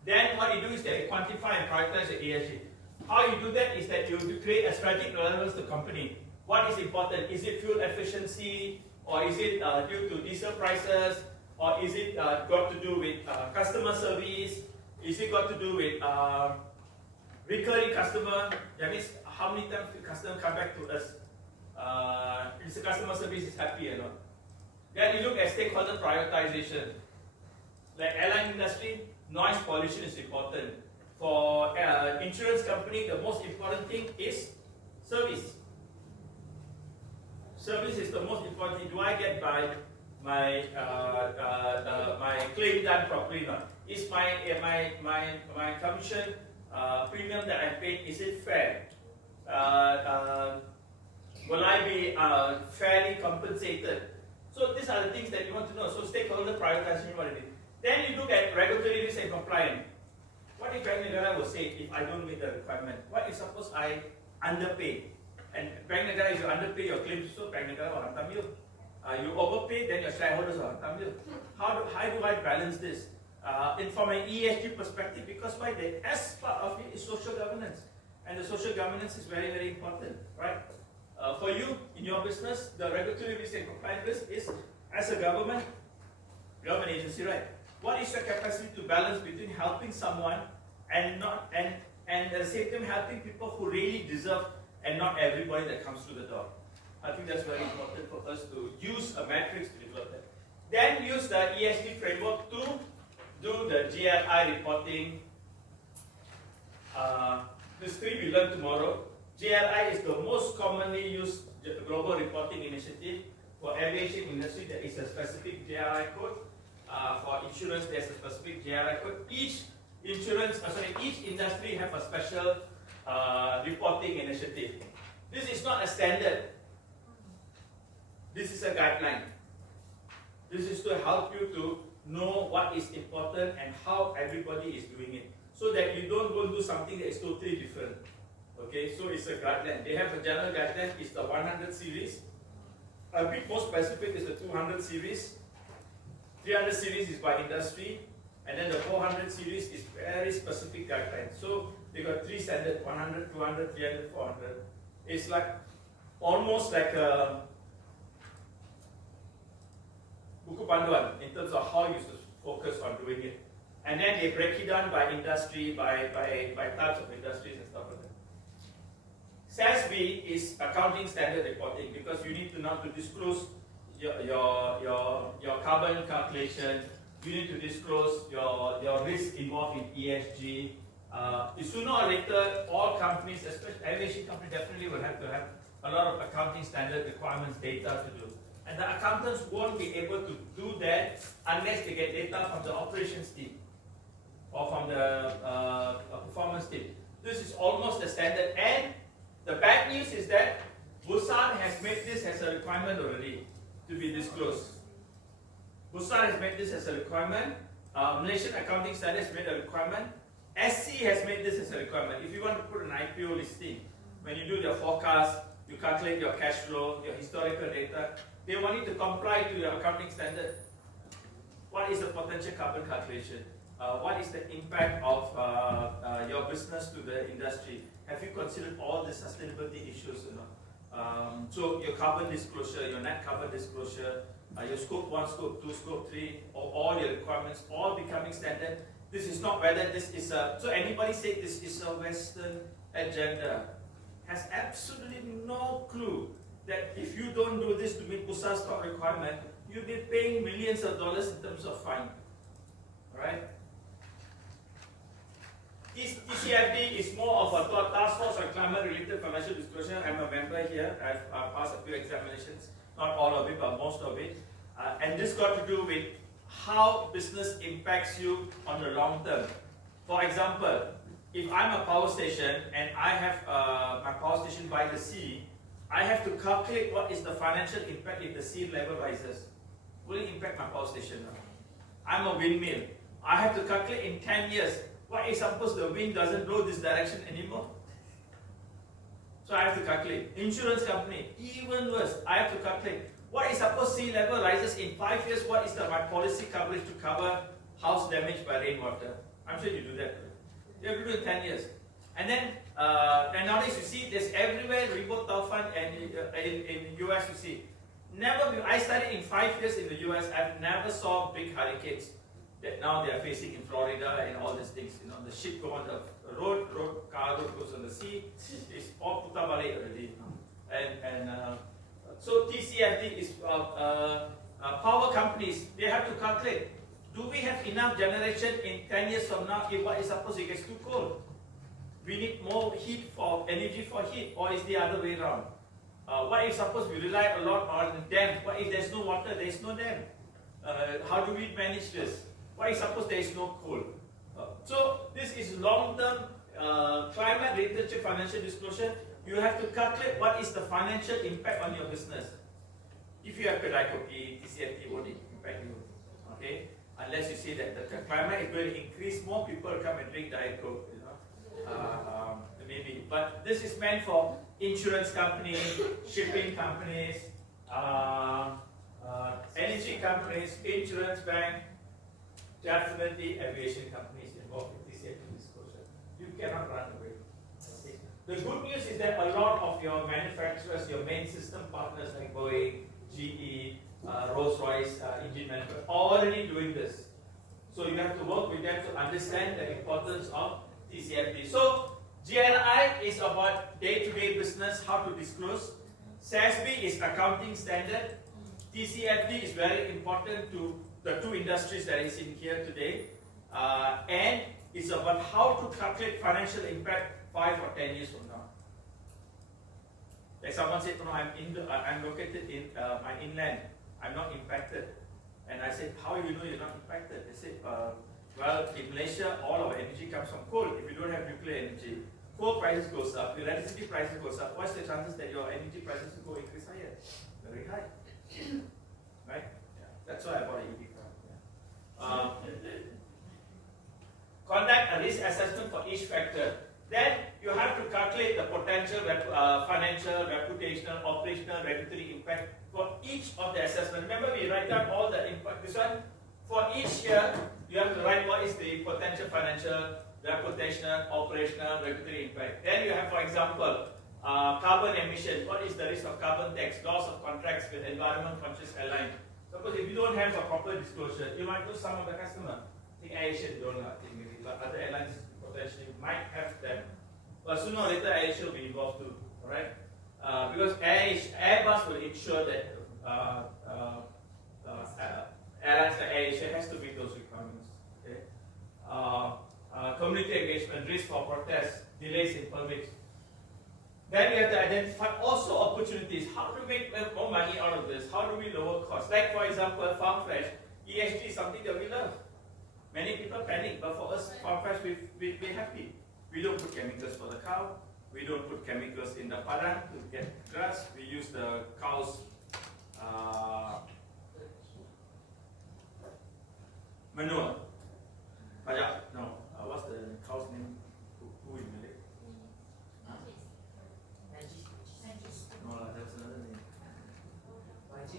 Then what you do is that you quantify and prioritize the ESG. How you do that is that you create a strategic relevance to the company. What is important? Is it fuel efficiency? Or is it due to diesel prices? Or is it got to do with customer service? Is it got to do with recurring customer? That means how many times the customer come back to us? Is the customer service is happy or not? Then you look at stakeholder prioritization. Like airline industry, noise pollution is important. For insurance company, the most important thing is service. Service is the most important thing. Do I get my claim done properly or not? Is my commission premium that I paid, is it fair? Will I be fairly compensated? So these are the things that you want to know. So stakeholder prioritization, what it is. Then you look at regulatory risk and compliance. What if Bank Negara will say if I don't meet the requirement? What if suppose I underpay? And Bank Negara, if you underpay your claims, so Bank Negara will hantam you. You overpay, then your shareholders are how do I balance this? And from an ESG perspective, because why the S part of it is social governance, and the social governance is very, very important, right? For you in your business, the regulatory risk and compliance risk is, as a government agency, right? What is your capacity to balance between helping someone and not and at the same time helping people who really deserve, and not everybody that comes through the door? I think that's very important for us to use a matrix to develop that. Then use the ESG framework to do the GRI reporting. This three we learn tomorrow. GRI is the most commonly used global reporting initiative. For aviation industry, there is a specific GRI code. For insurance, there's a specific GRI code. Each industry have a special reporting initiative. This is not a standard. This is a guideline. This is to help you to know what is important and how everybody is doing it, so that you don't go and do something that is totally different. Okay, so it's a guideline. They have a general guideline, it's the 100 series. A bit more specific is the 200 series. 300 series is by industry, and then the 400 series is very specific guidelines. So they got three standards: 100, 200, 300, 400. It's like almost like a buku panduan in terms of how you should focus on doing it. And then they break it down by industry, by types of industries and stuff like that. SASB is accounting standard reporting, because you need to now to disclose your carbon calculation. You need to disclose your risk involved in ESG. Sooner or later, all companies, especially aviation companies, definitely will have to have a lot of accounting standard requirements, data to do. And the accountants won't be able to do that unless they get data from the operations team or from the performance team. This is almost the standard. And the bad news is that Busan has made this as a requirement already to be disclosed. Busan has made this as a requirement. Malaysian Accounting Standards made a requirement. SC has made this as a requirement. If you want to put an IPO listing, when you do your forecast, you calculate your cash flow, your historical data, they want you to comply to your accounting standard. What is the potential carbon calculation? What is the impact of your business to the industry? Have you considered all the sustainability issues? So your carbon disclosure, your net carbon disclosure, your scope 1, scope 2, scope 3, or all your requirements, all becoming standard. This is not whether this is a, so anybody say this is a Western agenda has absolutely no clue that if you don't do this to meet Busan's stock requirement, you'll be paying millions of dollars in terms of fine. Alright? TCFD is more of a task force on climate-related financial disclosure. I'm a member here. I've passed a few examinations, not all of it, but most of it. And this got to do with how business impacts you on the long term. For example, if I'm a power station and I have my power station by the sea, I have to calculate what is the financial impact if the sea level rises. Will it impact my power station? I'm a windmill. I have to calculate in 10 years. What if suppose the wind doesn't blow this direction anymore? So I have to calculate. Insurance company, even worse, I have to calculate. What if suppose sea level rises in 5 years? What is my policy coverage to cover house damage by rainwater? I'm sure you do that. You have to do it in 10 years. And then, and nowadays you see there's everywhere remote tower fund, and in the US you see. I studied in 5 years in the US, I've never saw big hurricanes that now they are facing in Florida and all these things. The ship go on the road, car road goes on the sea, it's all puta balik already. So TCFD is power companies, they have to calculate, do we have enough generation in 10 years from now if what is suppose it gets too cold? We need more heat for energy for heat, or is the other way around? What if suppose we rely a lot on dam? What if there's no water, there's no dam? How do we manage this? What if suppose there is no coal? So this is long-term climate related financial disclosure. You have to calculate what is the financial impact on your business. If you have Kedai Kopi, TCFD won't impact you. Okay? Unless you say that the climate is going to increase, more people come and drink Diet Coke. Maybe. But this is meant for insurance companies, shipping companies, Energy companies, insurance bank, definitely aviation companies involved with TCFD disclosure. You cannot run away. Okay. The good news is that a lot of your manufacturers, your main system partners like Boeing, GE, Rolls-Royce, engine manufacturers, are already doing this. So you have to work with them to understand the importance of TCFD. So GRI is about day-to-day business, how to disclose. SASB is accounting standard. TCFD is very important to the two industries that is in here today. And it's about how to calculate financial impact 5 or 10 years from now. Like someone said, no, I'm located in my inland. I'm not impacted. And I said, how do you know you're not impacted? They said, well, in Malaysia, all our energy comes from coal. If you don't have nuclear energy, coal prices goes up, electricity prices goes up. What's the chances that your energy prices will go increase higher? Very high. Right? Yeah. That's why I bought an EV car. Yeah. Conduct a risk assessment for each factor. Then you have to calculate the potential financial, reputational, operational, regulatory impact for each of the assessment. Remember, we write down all the impact. This one, for each year, you have to write what is the potential financial, reputational, operational, regulatory impact. Then you have, for example, carbon emission. What is the risk of carbon tax? Loss of contracts with environment-conscious airlines. Suppose if you don't have a proper disclosure, you might lose some of the customer. I think Asia don't know, I think maybe, but other airlines potentially might have them. But sooner or later, Asia will be involved too, alright? Because Airbus will ensure that airlines like Asia has to meet those requirements. Okay? Community engagement, risk for protests, delays in permits. Then we have to identify also opportunities. How do we make more money out of this? How do we lower costs? Like for example, farm fresh, ESG is something that we love. Many people panic, but for us, farm fresh, we're happy. We don't put chemicals for the cow. We don't put chemicals in the padang to get grass. We use the cow's manure. No, what's the cow's name? Who in Malay? No, that's another name.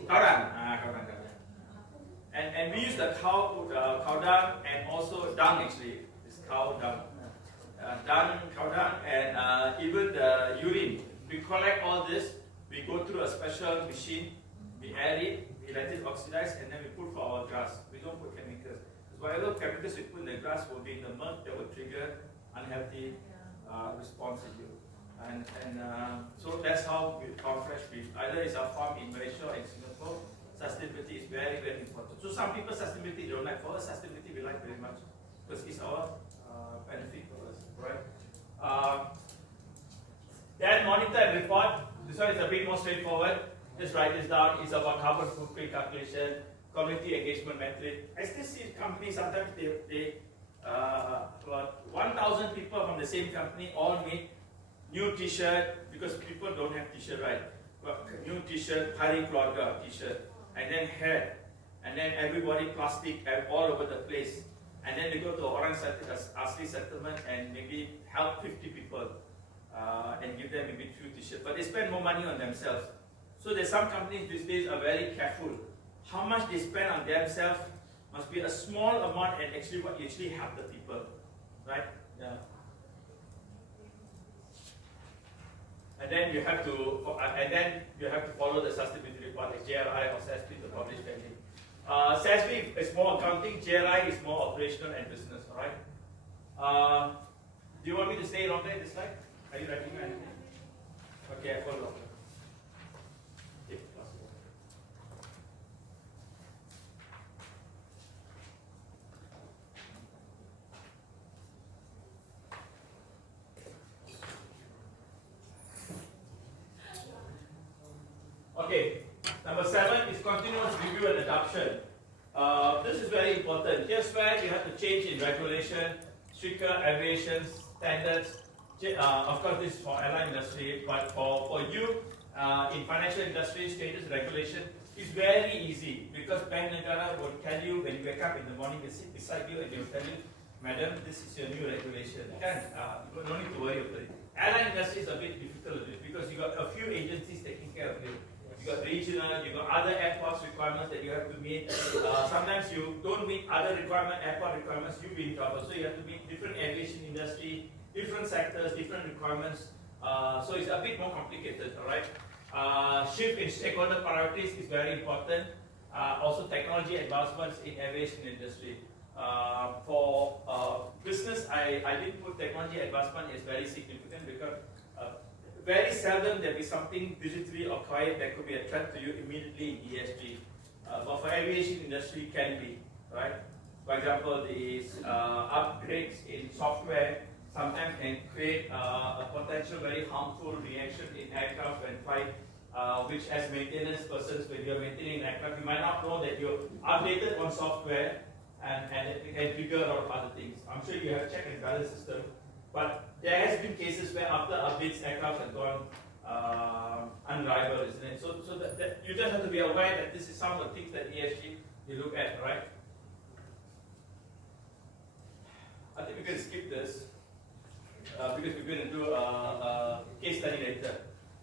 Kaurang. And we use the cow dung and also dung actually. It's cow dung. Cow dung, and even the urine. We collect all this, we go through a special machine, we add it, we let it oxidize, and then we put for our grass. We don't put chemicals. Because whatever chemicals we put in the grass will be in the milk that will trigger unhealthy response in you. And so that's how we farm fresh beef. Either it's a farm in Malaysia or in Singapore. Sustainability is very, very important. So some people sustainability don't like. For us, sustainability we like very much because it's our benefit for us, right? Then monitor and report. This one is a bit more straightforward. Just write this down. It's about carbon footprint calculation, community engagement metric. I still see companies sometimes they about 1,000 people from the same company all make new T-shirt because people don't have T-shirt, right? But new T-shirt, Hari Keluarga T-shirt, and then hair, and then everybody plastic all over the place. And then they go to Orang Asli settlement and maybe help 50 people and give them maybe 2 T-shirts. But they spend more money on themselves. So there's some companies these days are very careful. How much they spend on themselves must be a small amount and actually what actually help the people, right? Yeah. And then you have to follow the sustainability report like GRI or SASB to publish value. SASB is more accounting, GRI is more operational and business, alright? Do you want me to stay longer in this slide? Are you writing anything? Okay, I follow. Okay, possible. Okay, number 7 is continuous review and adoption. This is very important. Here's where you have to change in regulation, stricter aviation standards. Of course, this is for airline industry, but for you in financial industry, status regulation is very easy because Bank Negara will tell you when you wake up in the morning, they sit beside you and they will tell you, Madam, this is your new regulation. You don't need to worry about it. Airline industry is a bit difficult because you got a few agencies taking care of you. You you got regional, you got other airports requirements that you have to meet. Sometimes you don't meet other airport requirements, you'll be in trouble. So you have to meet different aviation industry, different sectors, different requirements. So it's a bit more complicated, all right? Shift in stakeholder priorities is very important. Also technology advancements in aviation industry. For business, I didn't put technology advancement as very significant because very seldom there be something digitally acquired that could be a threat to you immediately in ESG. But for aviation industry can be, right? For example, these upgrades in software sometimes can create a potential very harmful reaction in aircraft when flight, which as maintenance persons, when you're maintaining an aircraft, you might not know that you're updated on software and it can trigger a lot of other things. I'm sure you have a check and balance system, but there has been cases where after updates, aircraft have gone unrivaled, isn't it? So that you just have to be aware that this is some of the things that ESG you look at, right? I think we can skip this because we're going to do a case study later.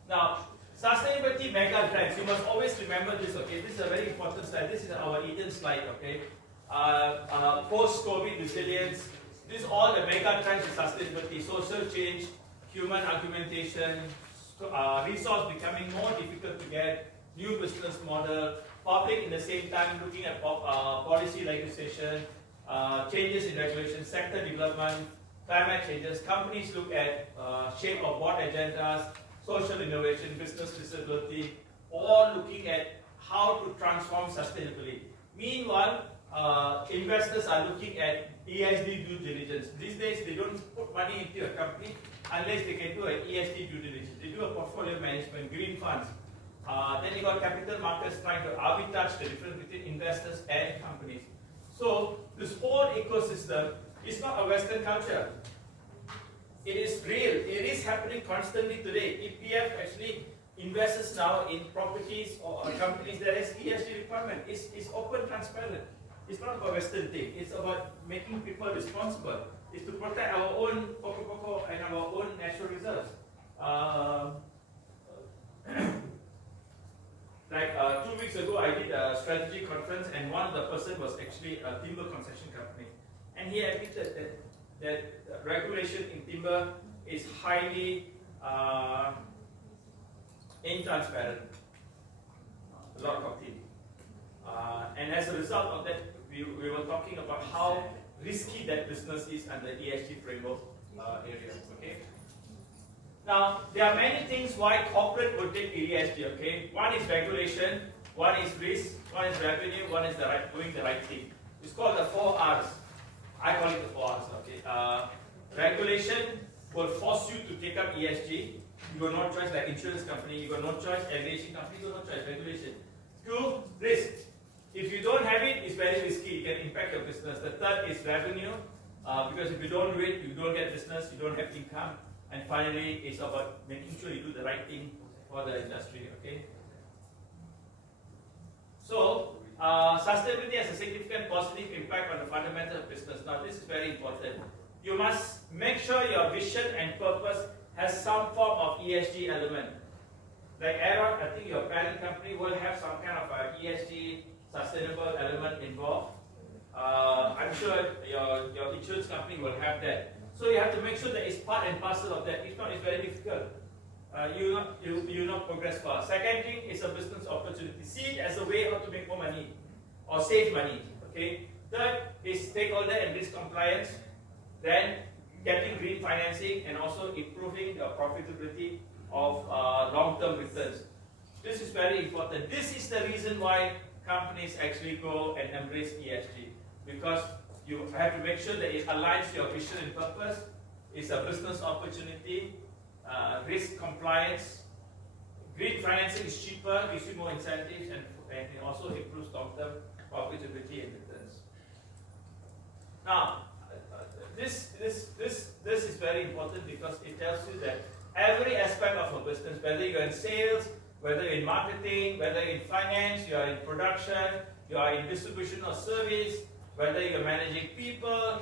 Now, sustainability mega trends. You must always remember this, okay? This is a very important slide. This is our Eden slide, okay? Post-COVID resilience. These are all the mega trends in sustainability. Social change, human augmentation, resource becoming more difficult to get, new business model, public in the same time looking at policy legislation, changes in regulation, sector development, climate changes. Companies look at shape of board agendas, social innovation, business visibility, all looking at how to transform sustainably. Meanwhile, investors are looking at ESG due diligence. These days, they don't put money into a company unless they can do an ESG due diligence. They do a portfolio management, green funds. Then you got capital markets trying to arbitrage the difference between investors and companies. So this whole ecosystem is not a Western culture. It is real. It is happening constantly today. EPF actually invests now in properties or companies that has ESG requirement. It's open, transparent. It's not about Western thing. It's about making people responsible. It's to protect our own pokok-pokok and our own natural reserves. Like 2 weeks ago, I did a strategy conference, and one of the person was actually a timber concession company, and he admitted that regulation in timber is highly intransparent, a lot of things. And as a result of that, we were talking about how risky that business is under ESG framework area. Okay. Now, there are many things why corporate would take ESG, okay? One is regulation, one is risk, one is revenue, one is doing the right thing. It's called the 4 R's. I call it the 4 R's, okay? Regulation will force you to take up ESG. You got no choice, like insurance company, you got no choice, aviation company, you got no choice, regulation. 2, risk. If you don't have it, it's very risky, it can impact your business. The third is revenue, because if you don't do it, you don't get business, you don't have income. And finally, it's about making sure you do the right thing for the industry, okay? So, sustainability has a significant positive impact on the fundamental of business. Now, this is very important. You must make sure your vision and purpose has some form of ESG element. Like Aeron, I think your parent company will have some kind of a ESG sustainable element involved. I'm sure your insurance company will have that. So you have to make sure that it's part and parcel of that. If not, it's very difficult. You not progress far. Second thing is a business opportunity. See it as a way how to make more money or save money. Okay. Third is stakeholder and risk compliance. Then getting green financing and also improving the profitability of long-term returns. This is very important. This is the reason why companies actually go and embrace ESG, because you have to make sure that it aligns to your vision and purpose. It's a business opportunity, risk compliance, green financing is cheaper, gives you more incentives, and it also improves long-term profitability and returns. Now, this is very important because it tells you that every aspect of a business, whether you're in sales, whether you're in marketing, whether you're in finance, you are in production, you are in distribution or service, whether you're managing people,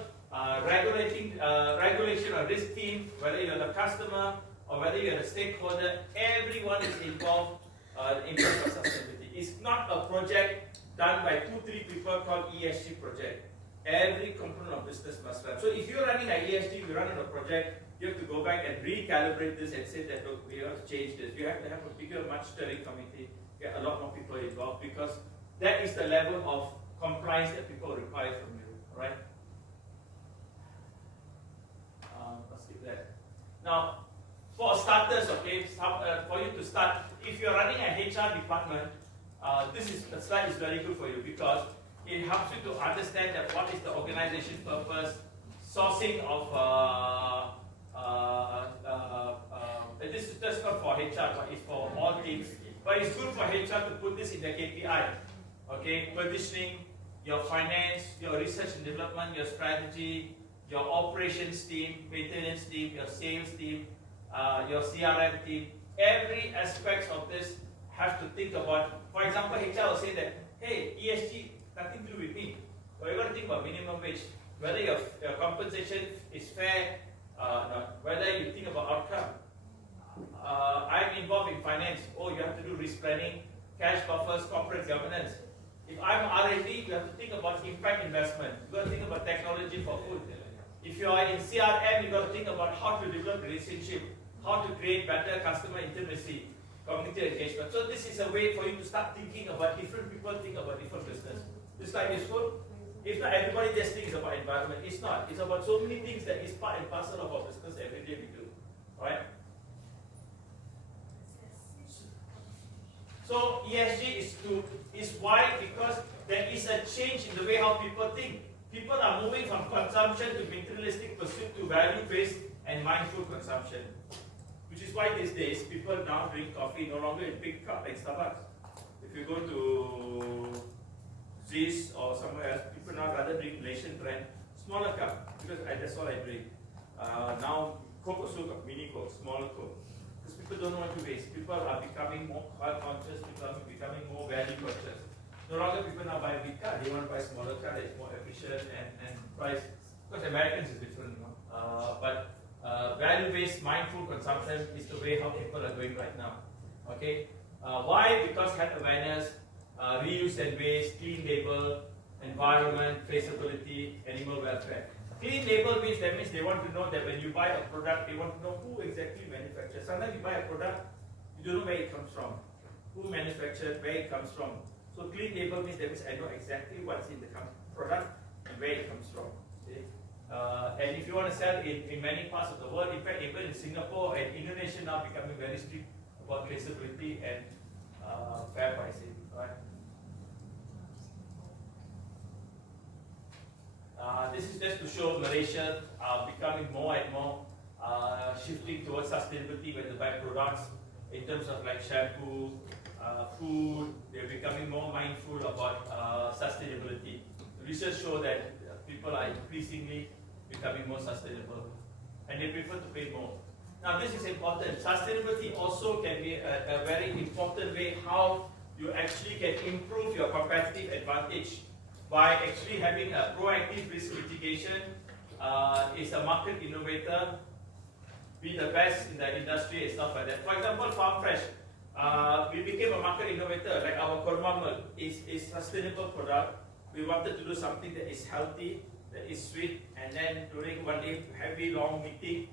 regulation or risk team, whether you're the customer or whether you're a stakeholder, everyone is involved impact of sustainability. It's not a project done by 2-3 people called ESG project. Every component of business must run. So if you're running an ESG, you run on a project, you have to go back and recalibrate this and say that, look, we have to change this. You have to have a bigger, much steering committee, get a lot more people involved, because that is the level of compliance that people require from you, right? Let's skip that. Now, for starters, okay, for you to start, if you're running a HR department, the slide is very good for you because it helps you to understand that what is the organization purpose, sourcing of this is just not for HR, but it's for all teams. But it's good for HR to put this in the KPI. Okay, positioning, your finance, your research and development, your strategy, your operations team, maintenance team, your sales team, your CRM team. Every aspect of this have to think about. For example, HR will say that, hey, ESG, nothing to do with me. But you're going to think about minimum wage, whether your compensation is fair, whether you think about outcome. I'm involved in finance. Oh, you have to do risk planning, cash buffers, corporate governance. If I'm R&D, you have to think about impact investment. You've got to think about technology for food. If you are in CRM, you've got to think about how to develop relationship, how to create better customer intimacy, community engagement. So this is a way for you to start thinking about different people think about different business. This slide is useful. If not, everybody just thinks about environment. It's not. It's about so many things that is part and parcel of our business every day we do. Alright? So ESG is why? Because there is a change in the way how people think. People are moving from consumption to materialistic pursuit to value-based and mindful consumption. Which is why these days people now drink coffee no longer in big cup like Starbucks. If you go to Zeus or somewhere else, people now rather drink Malaysian brand, smaller cup, because that's all I drink. Now Coke also got mini Coke, smaller Coke. Because people don't want to waste. People are becoming more health conscious, people are becoming more value conscious. No longer people now buy a big car, they want to buy a smaller car that is more efficient and price. Because Americans is different, you know. But value-based mindful consumption is the way how people are going right now. Okay? Why? Because health awareness, reuse and waste, clean label, environment, traceability, animal welfare. Clean label means they want to know that when you buy a product, they want to know who exactly manufactured. Sometimes you buy a product, you don't know where it comes from. Who manufactured, where it comes from. So clean label means I know exactly what's in the product and where it comes from. Okay? And if you want to sell in many parts of the world, in fact, even in Singapore and Indonesia now becoming very strict about traceability and fair pricing. Right? This is just to show Malaysia becoming more and more shifting towards sustainability when they buy products in terms of like shampoo, food. They're becoming more mindful about sustainability. Research show that people are increasingly becoming more sustainable and they prefer to pay more. Now this is important. Sustainability also can be a very important way how you actually can improve your competitive advantage by actually having a proactive risk mitigation, is a market innovator, be the best in the industry and stuff like that. For example, Farm Fresh, we became a market innovator, like our korma milk is sustainable product. We wanted to do something that is healthy, that is sweet, and then during one day heavy long meeting,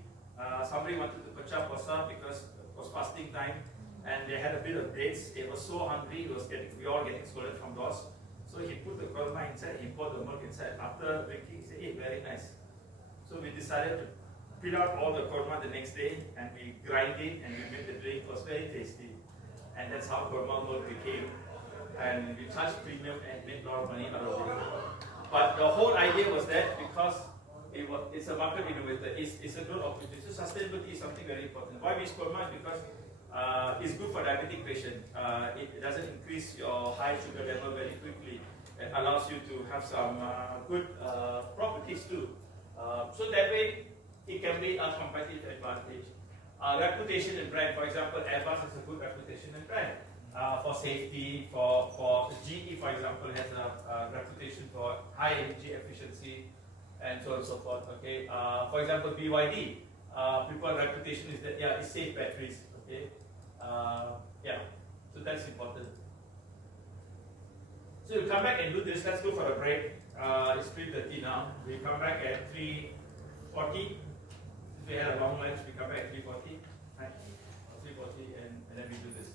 somebody wanted to pecah puasa because it was fasting time, and they had a bit of dates. They were so hungry, we all getting scolded from doors. So he put the korma inside, he poured the milk inside. After drinking, he said, hey, very nice. So we decided to peel out all the korma the next day, and we grind it, and we made the drink. It was very tasty. And that's how korma milk became. And we charged premium and made a lot of money out of it. But the whole idea was that because it's a market innovator, it's a good opportunity. So sustainability is something very important. Why we use korma? Because it's good for diabetic patients. It doesn't increase your high sugar level very quickly. It allows you to have some good properties too. So that way, it can be a competitive advantage. Reputation and brand. For example, Airbus has a good reputation and brand for safety. For GE, for example, has a reputation for high energy efficiency and so on and so forth. Okay. For example, BYD, people's reputation is that it's safe batteries. Okay. So that's important. So you come back and do this. Let's go for a break. It's 3:30 now. We come back at 3:40. If we had a long lunch, we come back at 3:40. Right? 3:40 and then we do this.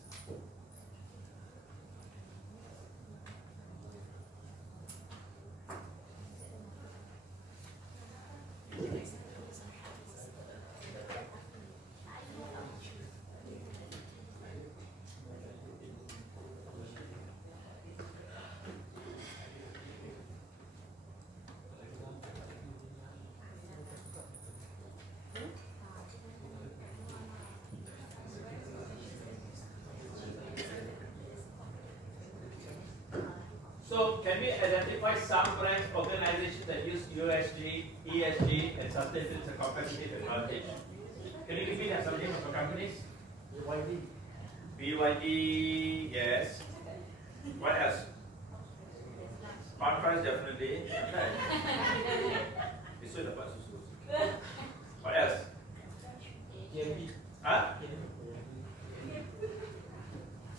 So can we identify some brands, organizations that use USG, ESG, and sustainability as a competitive advantage? Can you give me some names of the companies? BYD, yes. What else? Conference, definitely. This way dapat susu. What else? Huh?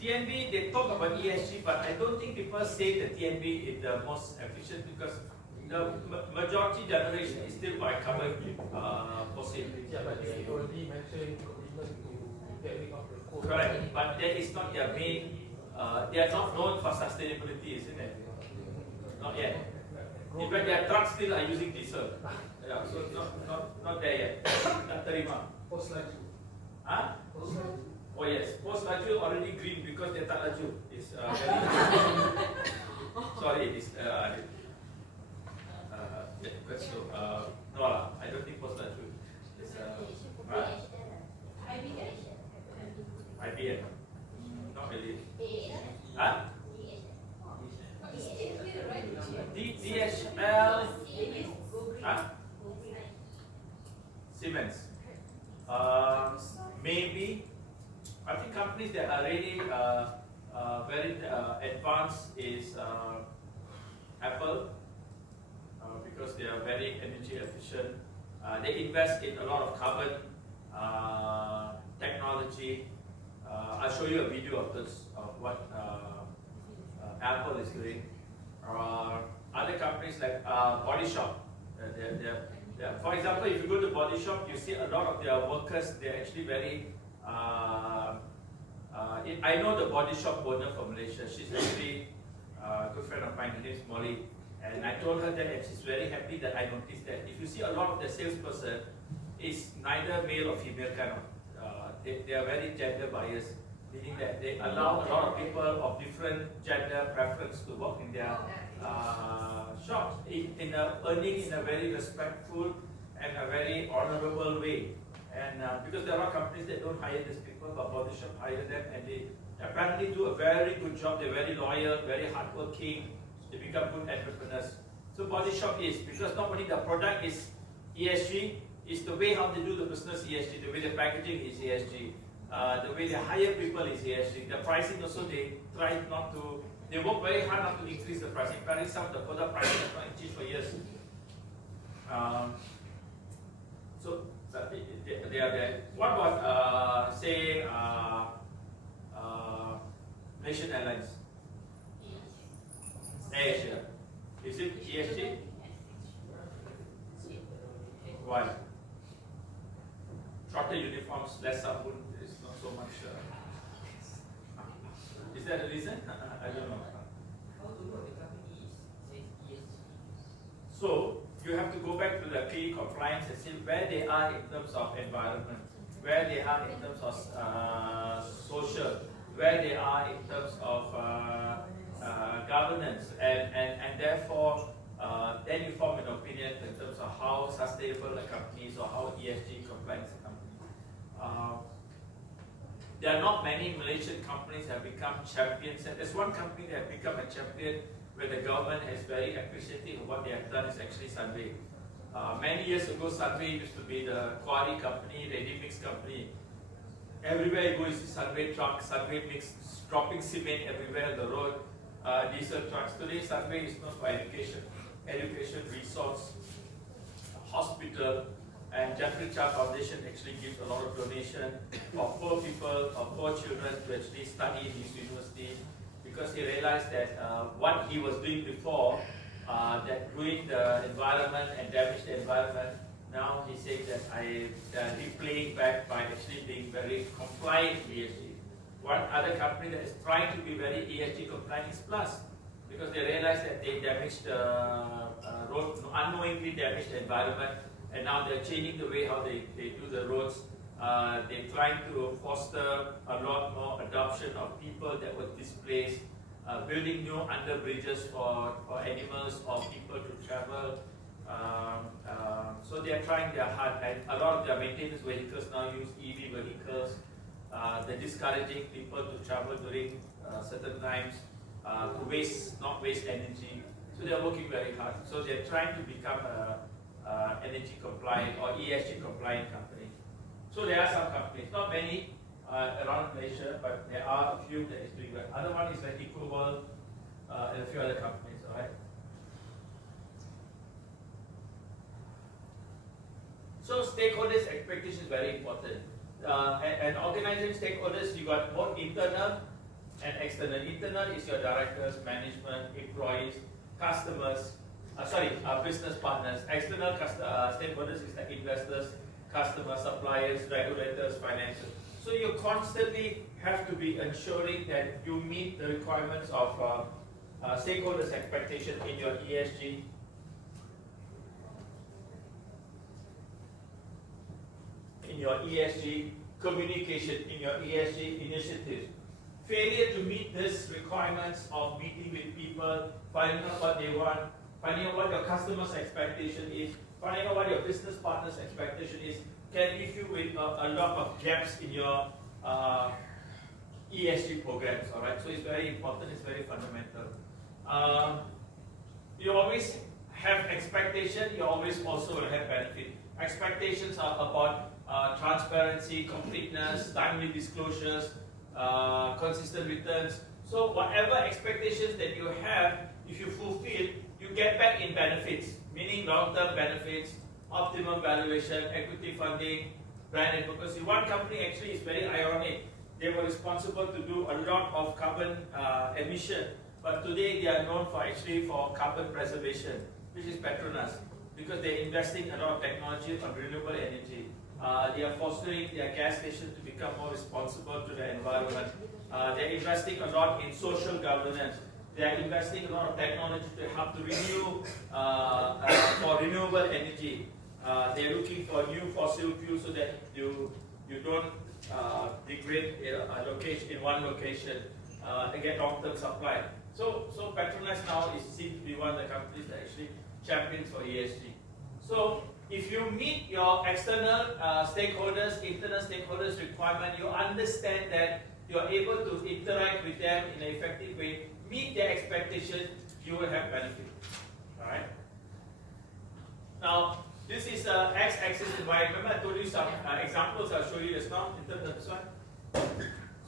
TNB, they talk about ESG, but I don't think people say that TNB is the most efficient because the majority generation is still by carbon fossil. Yeah, but they already mentioned commitment to get rid of the coal. Correct, but that is not their main. They are not known for sustainability, isn't it? Not yet. In fact, their trucks still are using diesel. Yeah, so not there yet. Tak terima. Post laju. Huh? Post laju. Oh yes, post laju already green because they tak laju. It's very sorry, it's yeah, quite slow. No lah, I don't think post laju. It's IBM. Not really. Huh? DHL. Huh? Siemens. Maybe. I think companies that are really very advanced is Apple because they are very energy efficient. They invest in a lot of carbon technology. I'll show you a video of this of what Apple is doing. Other companies like Body Shop. For example, if you go to Body Shop, you see a lot of their workers. They're actually very I know the Body Shop owner from Malaysia. She's actually a good friend of mine. Her name is Molly. And I told her that, and she's very happy that I noticed that. If you see a lot of the salesperson, is neither male or female kind of. They are very gender biased, meaning that they allow a lot of people of different gender preference to work in their shops, earning in a very respectful and a very honorable way. And because there are companies that don't hire these people, but Body Shop hire them, and they apparently do a very good job. They're very loyal, very hardworking. They become good entrepreneurs. So Body Shop is, because not only the product is ESG, it's the way how they do the business ESG, the way the packaging is ESG, the way they hire people is ESG. The pricing also, they try not to, they work very hard not to increase the pricing. Apparently some of the product pricing has not increased for years. So they are there. What about say Malaysian Airlines? Asia. Is it ESG? Why? Shorter uniforms, less sabun. There's not so much. Is that the reason? I don't know. How to know the company says ESG? So you have to go back to the key compliance and see where they are in terms of environment, where they are in terms of social, where they are in terms of governance, and therefore then you form an opinion in terms of how sustainable a company is or how ESG compliant a company. There are not many Malaysian companies that have become champions, and there's one company that have become a champion where the government is very appreciative of what they have done is actually Sunway. Many years ago, Sunway used to be the quarry company, ready mix company. Everywhere you go, you see Sunway trucks, Sunway mix, dropping cement everywhere on the road, diesel trucks. Today, Sunway is known for education, resource, hospital, And Jeffrey Chow Foundation actually gives a lot of donation for poor people, for poor children to actually study in his university, because he realized that what he was doing before, that ruined the environment and damaged the environment, now he said that I replaying back by actually being very compliant ESG. One other company that is trying to be very ESG compliant is Plus, because they realized that they damaged the road, unknowingly damaged the environment, and now they're changing the way how they do the roads. They're trying to foster a lot more adoption of people that were displaced, building new under bridges for animals or people to travel. So they are trying their hard, and a lot of their maintenance vehicles now use EV vehicles. They're discouraging people to travel during certain times, to not waste energy. So they're working very hard. So they're trying to become a energy compliant or ESG compliant company. So there are some companies, not many around Malaysia, but there are a few that is doing well. Other one is like EcoWorld and a few other companies, all right? So stakeholders' expectation is very important. And organizing stakeholders, you got both internal and external. Internal is your directors, management, employees, customers, business partners. External stakeholders is like investors, customers, suppliers, regulators, financial. So you constantly have to be ensuring that you meet the requirements of stakeholders' expectation in your ESG. In your ESG communication, in your ESG initiatives. Failure to meet these requirements of meeting with people, finding out what they want, finding out what your customer's expectation is, finding out what your business partner's expectation is, can leave you with a lot of gaps in your ESG programs, all right? So it's very important, it's very fundamental. You always have expectation, you always also will have benefit. Expectations are about transparency, completeness, timely disclosures, consistent returns. So whatever expectations that you have, if you fulfill, you get back in benefits, meaning long-term benefits, optimum valuation, equity funding, brand advocacy. One company actually is very ironic. They were responsible to do a lot of carbon emission, but today they are known for carbon preservation, which is Petronas, because they're investing a lot of technology on renewable energy. They are fostering their gas stations to become more responsible to the environment. They're investing a lot in social governance. They are investing a lot of technology to help to renew for renewable energy. They're looking for new fossil fuels so that you don't degrade a location in one location and get long-term supply. So Petronas now seems to be one of the companies that actually champions for ESG. So if you meet your external stakeholders, internal stakeholders requirement, you understand that you are able to interact with them in an effective way, meet their expectations, you will have benefit. All right. Now, this is x-axis environment. Remember I told you some examples. I'll show you just now in terms of this one.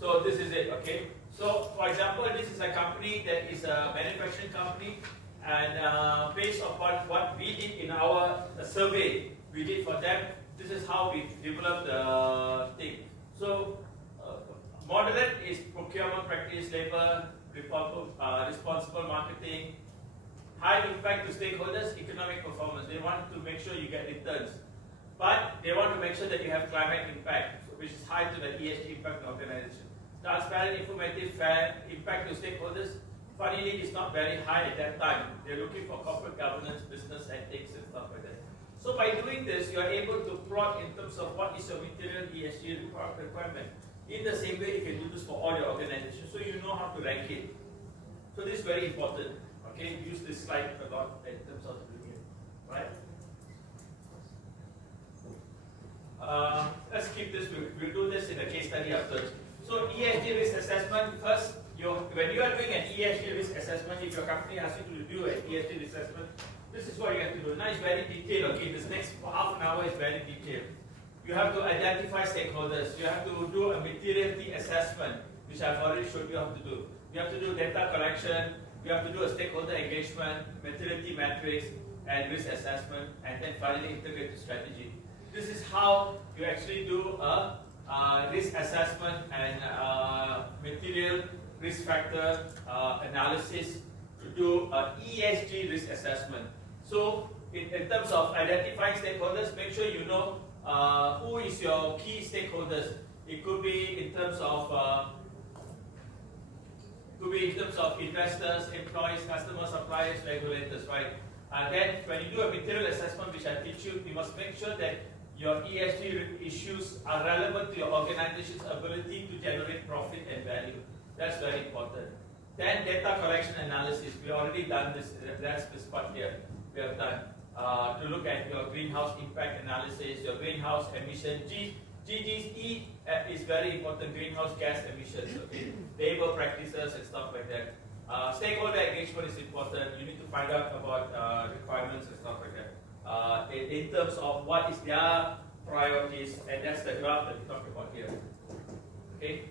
So this is it. Okay. So for example, this is a company that is a manufacturing company, and based upon what we did in our survey we did for them, this is how we developed the thing. So moderate is procurement practice, labor, responsible marketing. High impact to stakeholders, economic performance. They want to make sure you get returns, but they want to make sure that you have climate impact, which is high to the ESG impact of the organization. Transparent, informative, fair, impact to stakeholders. Funnily, it's not very high at that time. They're looking for corporate governance, business ethics, and stuff like that. So by doing this, you are able to plot in terms of what is your material ESG requirement. In the same way, you can do this for all your organizations, so you know how to rank it. So this is very important. Okay, use this slide a lot in terms of doing it, right? Let's keep this. We'll do this in a case study afterwards. So ESG risk assessment. First, when you are doing an ESG risk assessment, if your company asks you to do an ESG risk assessment, this is what you have to do. Now it's very detailed. Okay, this next half an hour is very detailed. You have to identify stakeholders. You have to do a materiality assessment, which I've already showed you how to do. You have to do data collection. You have to do a stakeholder engagement, materiality matrix, and risk assessment, and then finally integrate the strategy. This is how you actually do a risk assessment and material risk factor analysis to do a ESG risk assessment. So in terms of identifying stakeholders, make sure you know who is your key stakeholders. It could be in terms of investors, employees, customers, suppliers, regulators, right? And then when you do a material assessment, which I teach you, you must make sure that your ESG issues are relevant to your organization's ability to generate profit and value. That's very important. Then data collection analysis. We already done this. That's this part here. We have done to look at your greenhouse impact analysis, your greenhouse emission. GGE is very important. Greenhouse gas emissions. Okay, labor practices and stuff like that. Stakeholder engagement is important. You need to find out about requirements and stuff like that. In terms of what is their priorities, and that's the graph that we talked about here. Okay.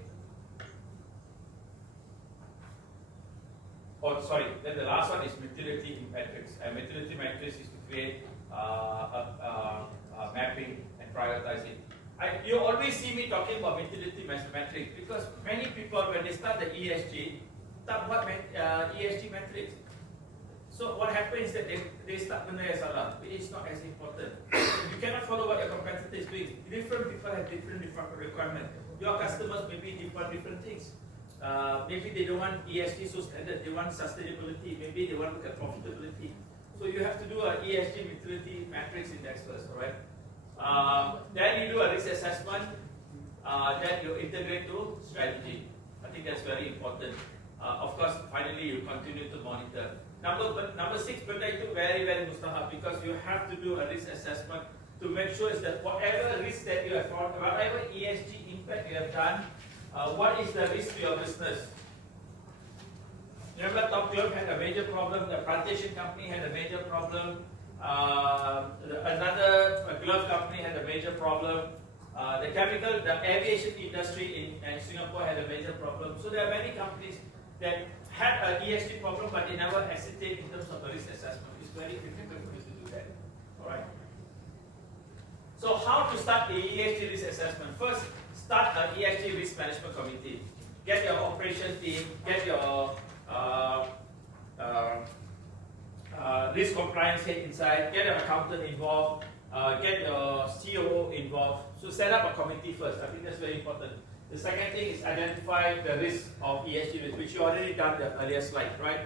Oh, sorry. Then the last one is maturity metrics. And maturity metrics is to create a mapping and prioritizing. You always see me talking about maturity metrics because many people, when they start the ESG, start what ESG metrics. So what happens is that they start benda yang salah. It is not as important. You cannot follow what your competitor is doing. Different people have different requirements. Your customers may be different things. Maybe they don't want ESG so standard. They want sustainability. Maybe they want to look at profitability. So you have to do an ESG maturity matrix index first, all right? Then you do a risk assessment. Then you integrate to strategy. I think that's very important. Of course, finally you continue to monitor. Number 6, benda itu very mustahab because you have to do a risk assessment to make sure is that whatever risk that you have found, whatever ESG impact you have done, what is the risk to your business? Remember, Top Glove had a major problem. The plantation company had a major problem. Another glove company had a major problem. The aviation industry in Singapore had a major problem. So there are many companies that had an ESG problem, but they never hesitate in terms of the risk assessment. It's very difficult for you to do that. All right. So how to start the ESG risk assessment? First, start an ESG risk management committee. Get your operations team, get your risk compliance head inside, get your accountant involved, get your COO involved. So set up a committee first. I think that's very important. The second thing is identify the risk of ESG risk, which you already done the earlier slide, right?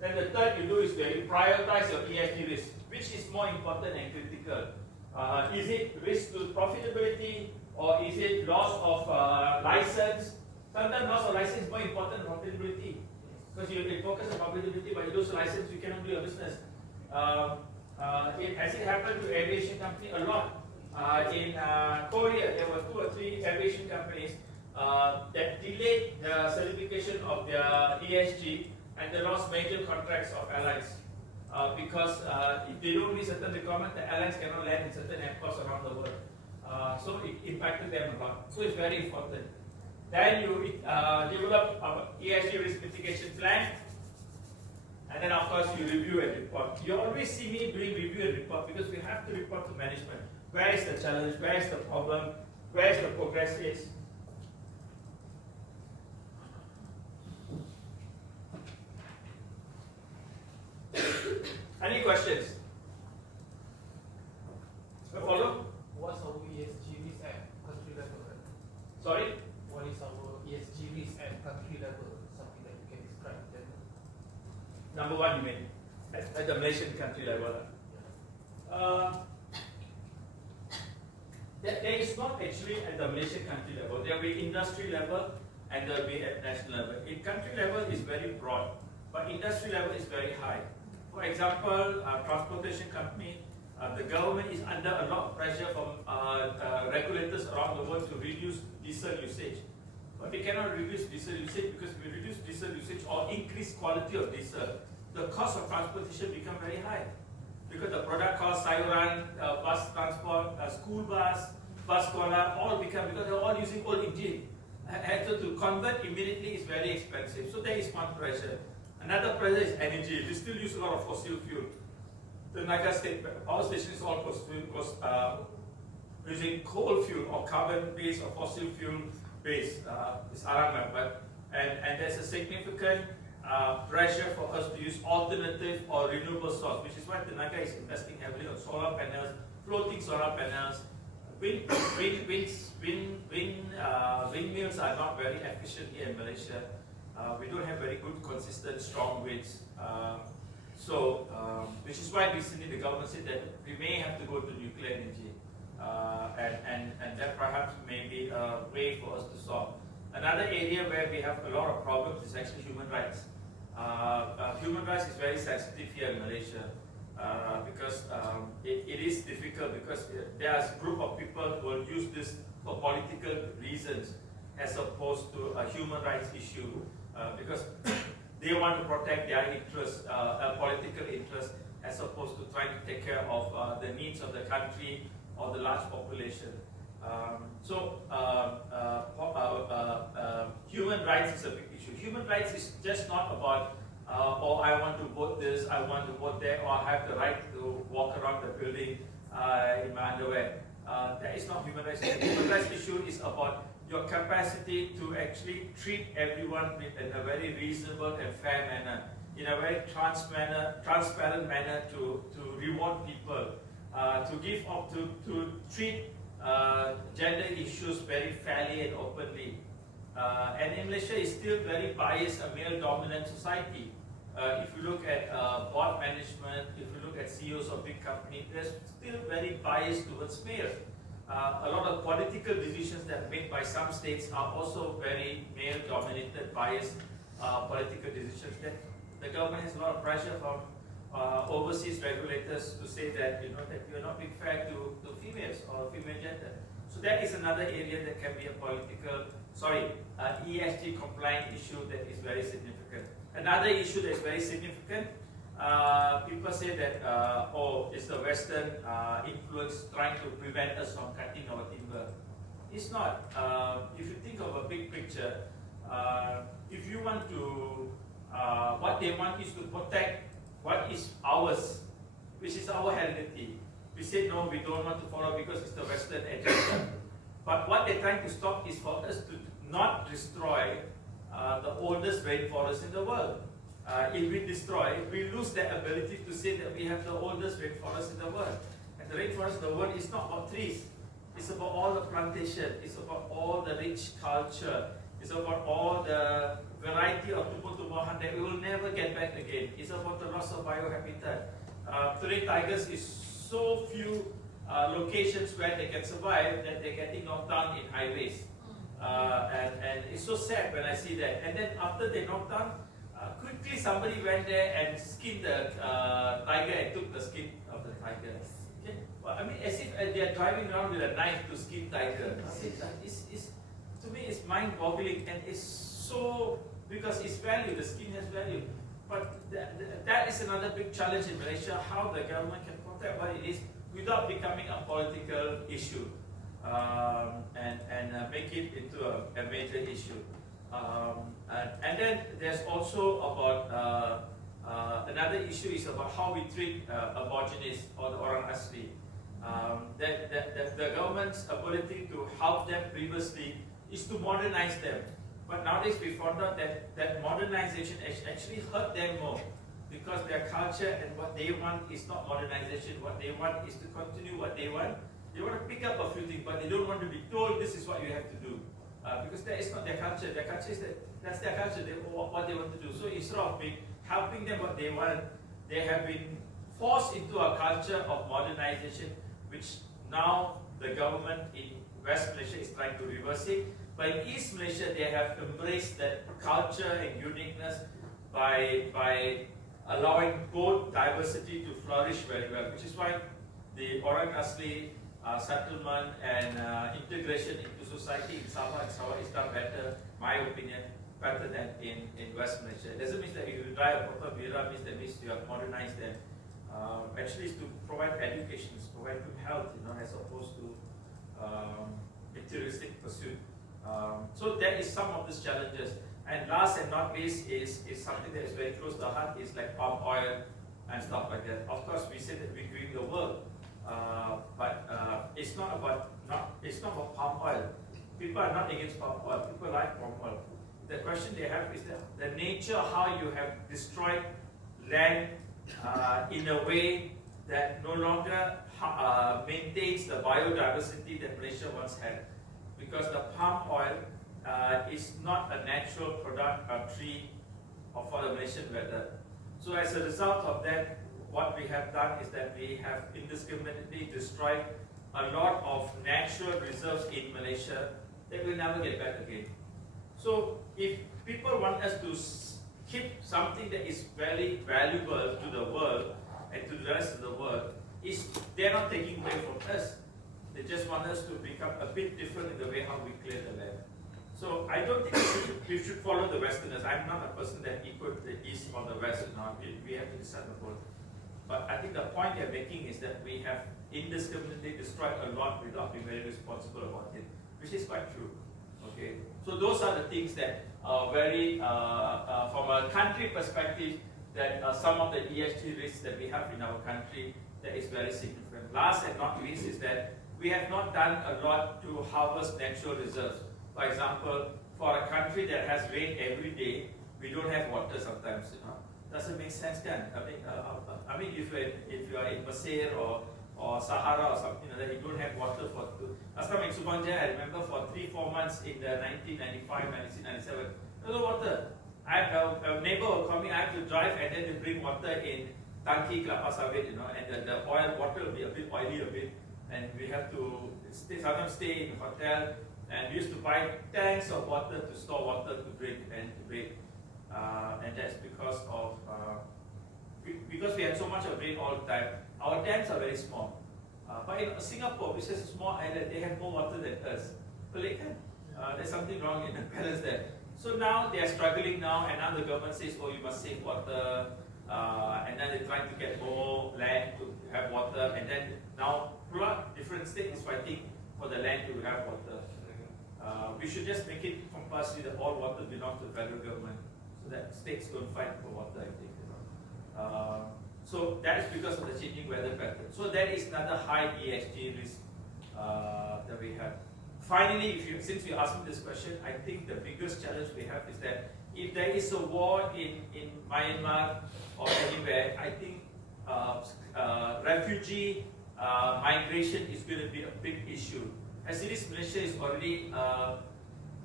Then the third you do is where you prioritize your ESG risk. Which is more important and critical? Is it risk to profitability or is it loss of license? Sometimes loss of license is more important than profitability. Because you focus on profitability, but you lose a license, you cannot do your business. Has it happened to aviation company? A lot. In Korea, there were 2 or 3 aviation companies that delayed the certification of their ESG and they lost major contracts of airlines. Because if they don't meet certain requirements, the airlines cannot land in certain airports around the world. So it impacted them a lot. So it's very important. Then you develop an ESG risk mitigation plan. And then of course you review and report. You always see me doing review and report because we have to report to management. Where is the challenge? Where is the problem? Where is the progress is? Any questions? Follow? What's our ESG risk at country level? Sorry? What is our ESG risk at country level? Something that you can describe then. Number 1 you mean? At the Malaysian country level. There is not actually at the Malaysian country level. There will be industry level and there will be at national level. In country level is very broad, but industry level is very high. For example, transportation company, the government is under a lot of pressure from regulators around the world to reduce diesel usage. But they cannot reduce diesel usage because if we reduce diesel usage or increase quality of diesel, the cost of transportation become very high. Because the product cost, sayuran, bus transport, school bus sekolah, all become, because they're all using old engine. And so to convert immediately is very expensive. So there is one pressure. Another pressure is energy. We still use a lot of fossil fuel. The Naga State Power Station is all using coal fuel or carbon-based or fossil fuel-based. It's Arang, but and there's a significant pressure for us to use alternative or renewable source, which is why Tenaga is investing heavily on solar panels, floating solar panels. Windmills are not very efficient here in Malaysia. We don't have very good, consistent, strong winds. Which is why recently the government said that we may have to go to nuclear energy. And that perhaps may be a way for us to solve. Another area where we have a lot of problems is actually human rights. Human rights is very sensitive here in Malaysia because it is difficult because there are a group of people who will use this for political reasons as opposed to a human rights issue because they want to protect their interests, political interests, as opposed to trying to take care of the needs of the country or the large population. Human rights is a big issue. Human rights is just not about, oh, I want to vote this, I want to vote there, or I have the right to walk around the building in my underwear. That is not human rights. The human rights issue is about your capacity to actually treat everyone in a very reasonable and fair manner, in a very transparent manner to reward people, to treat gender issues very fairly and openly. And in Malaysia is still very biased, a male-dominant society. If you look at board management, if you look at CEOs of big companies, they're still very biased towards males. A lot of political decisions that are made by some states are also very male-dominated, biased political decisions. That the government has a lot of pressure from overseas regulators to say that that you're not being fair to females or female gender. So that is another area that can be a ESG compliant issue that is very significant. Another issue that is very significant. People say that it's the Western influence trying to prevent us from cutting our timber. It's not. If you think of a big picture, if you want to, what they want is to protect what is ours, which is our heritage. We say no, we don't want to follow because it's the Western agenda. But what they're trying to stop is for us to not destroy the oldest rainforest in the world. If we destroy, we lose the ability to say that we have the oldest rainforest in the world. And the rainforest in the world is not about trees. It's about all the plantation. It's about all the rich culture. It's about all the variety of tumbuh-tumbuhan that we will never get back again. It's about the loss of biohabitat. Today, tigers is so few locations where they can survive that they're getting knocked down in highways. And it's so sad when I see that. And then after they knocked down, quickly somebody went there and skinned the tiger and took the skin of the tiger. Okay? Well, I mean, as if they're driving around with a knife to skin tiger. To me, it's mind-boggling, and it's so, because it's value, the skin has value. But that is another big challenge in Malaysia, how the government can protect what it is without becoming a political issue and make it into a major issue. And then there's also about another issue is about how we treat Aborigines or the Orang Asli. That the government's ability to help them previously is to modernize them. But nowadays we found out that modernization actually hurt them more because their culture and what they want is not modernization. What they want is to continue what they want. They want to pick up a few things, but they don't want to be told this is what you have to do. Because that is not their culture. Their culture is that's their culture, what they want to do. So instead of helping them what they want, they have been forced into a culture of modernization, which now the government in West Malaysia is trying to reverse it. But in East Malaysia, they have embraced that culture and uniqueness by allowing both diversity to flourish very well, which is why the Orang Asli settlement and integration into society in Sabah and Sarawak is done better, my opinion, better than in West Malaysia. It doesn't mean that if you drive a proper villa, means that means you have modernized them. Actually, it's to provide education, to provide good health, as opposed to materialistic pursuit. So there is some of these challenges. And last and not least is something that is very close to the heart, is like palm oil and stuff like that. Of course, we say that we're greening the world, but it's not about palm oil. People are not against palm oil. People like palm oil. The question they have is the nature how you have destroyed land in a way that no longer maintains the biodiversity that Malaysia once had. Because the palm oil is not a natural product of tree or for the Malaysian weather. So as a result of that, what we have done is that we have indiscriminately destroyed a lot of natural reserves in Malaysia that will never get back again. So if people want us to keep something that is very valuable to the world and to the rest of the world, they're not taking away from us. They just want us to become a bit different in the way how we clear the land. So I don't think we should follow the Westerners. I'm not a person that equates the East or the West. No, we have to decide the both. But I think the point they're making is that we have indiscriminately destroyed a lot without being very responsible about it, which is quite true. Okay, so those are the things that are very, from a country perspective, that some of the ESG risks that we have in our country that is very significant. Last and not least is that we have not done a lot to harvest natural reserves. For example, for a country that has rain every day, we don't have water sometimes. Doesn't make sense, then. I mean, if you are in Mesir or Sahara or something like that, you don't have water for. Last time in Subang Jaya, I remember for 3-4 months in the 1995, 1997, there was no water. A neighbor will call me, I have to drive and then to bring water in Tangki, Kelapa Sawit, and the oil water will be a bit oily and we have to sometimes stay in a hotel, and we used to buy tanks of water to store water to drink and to bathe. And that's because of because we had so much of rain all the time. Our dams are very small. But in Singapore, which is a small island, they have more water than us. There's something wrong in the balance there. So now they are struggling now, and now the government says, oh, you must save water, and then they're trying to get more land to have water, and then now different states is fighting for the land to have water. We should just make it compulsory that all water belongs to the federal government, so that states don't fight for water, I think. So that is because of the changing weather pattern. So that is another high ESG risk that we have. Finally, since you asked me this question, I think the biggest challenge we have is that if there is a war in Myanmar or anywhere, I think refugee migration is going to be a big issue. As it is, Malaysia is already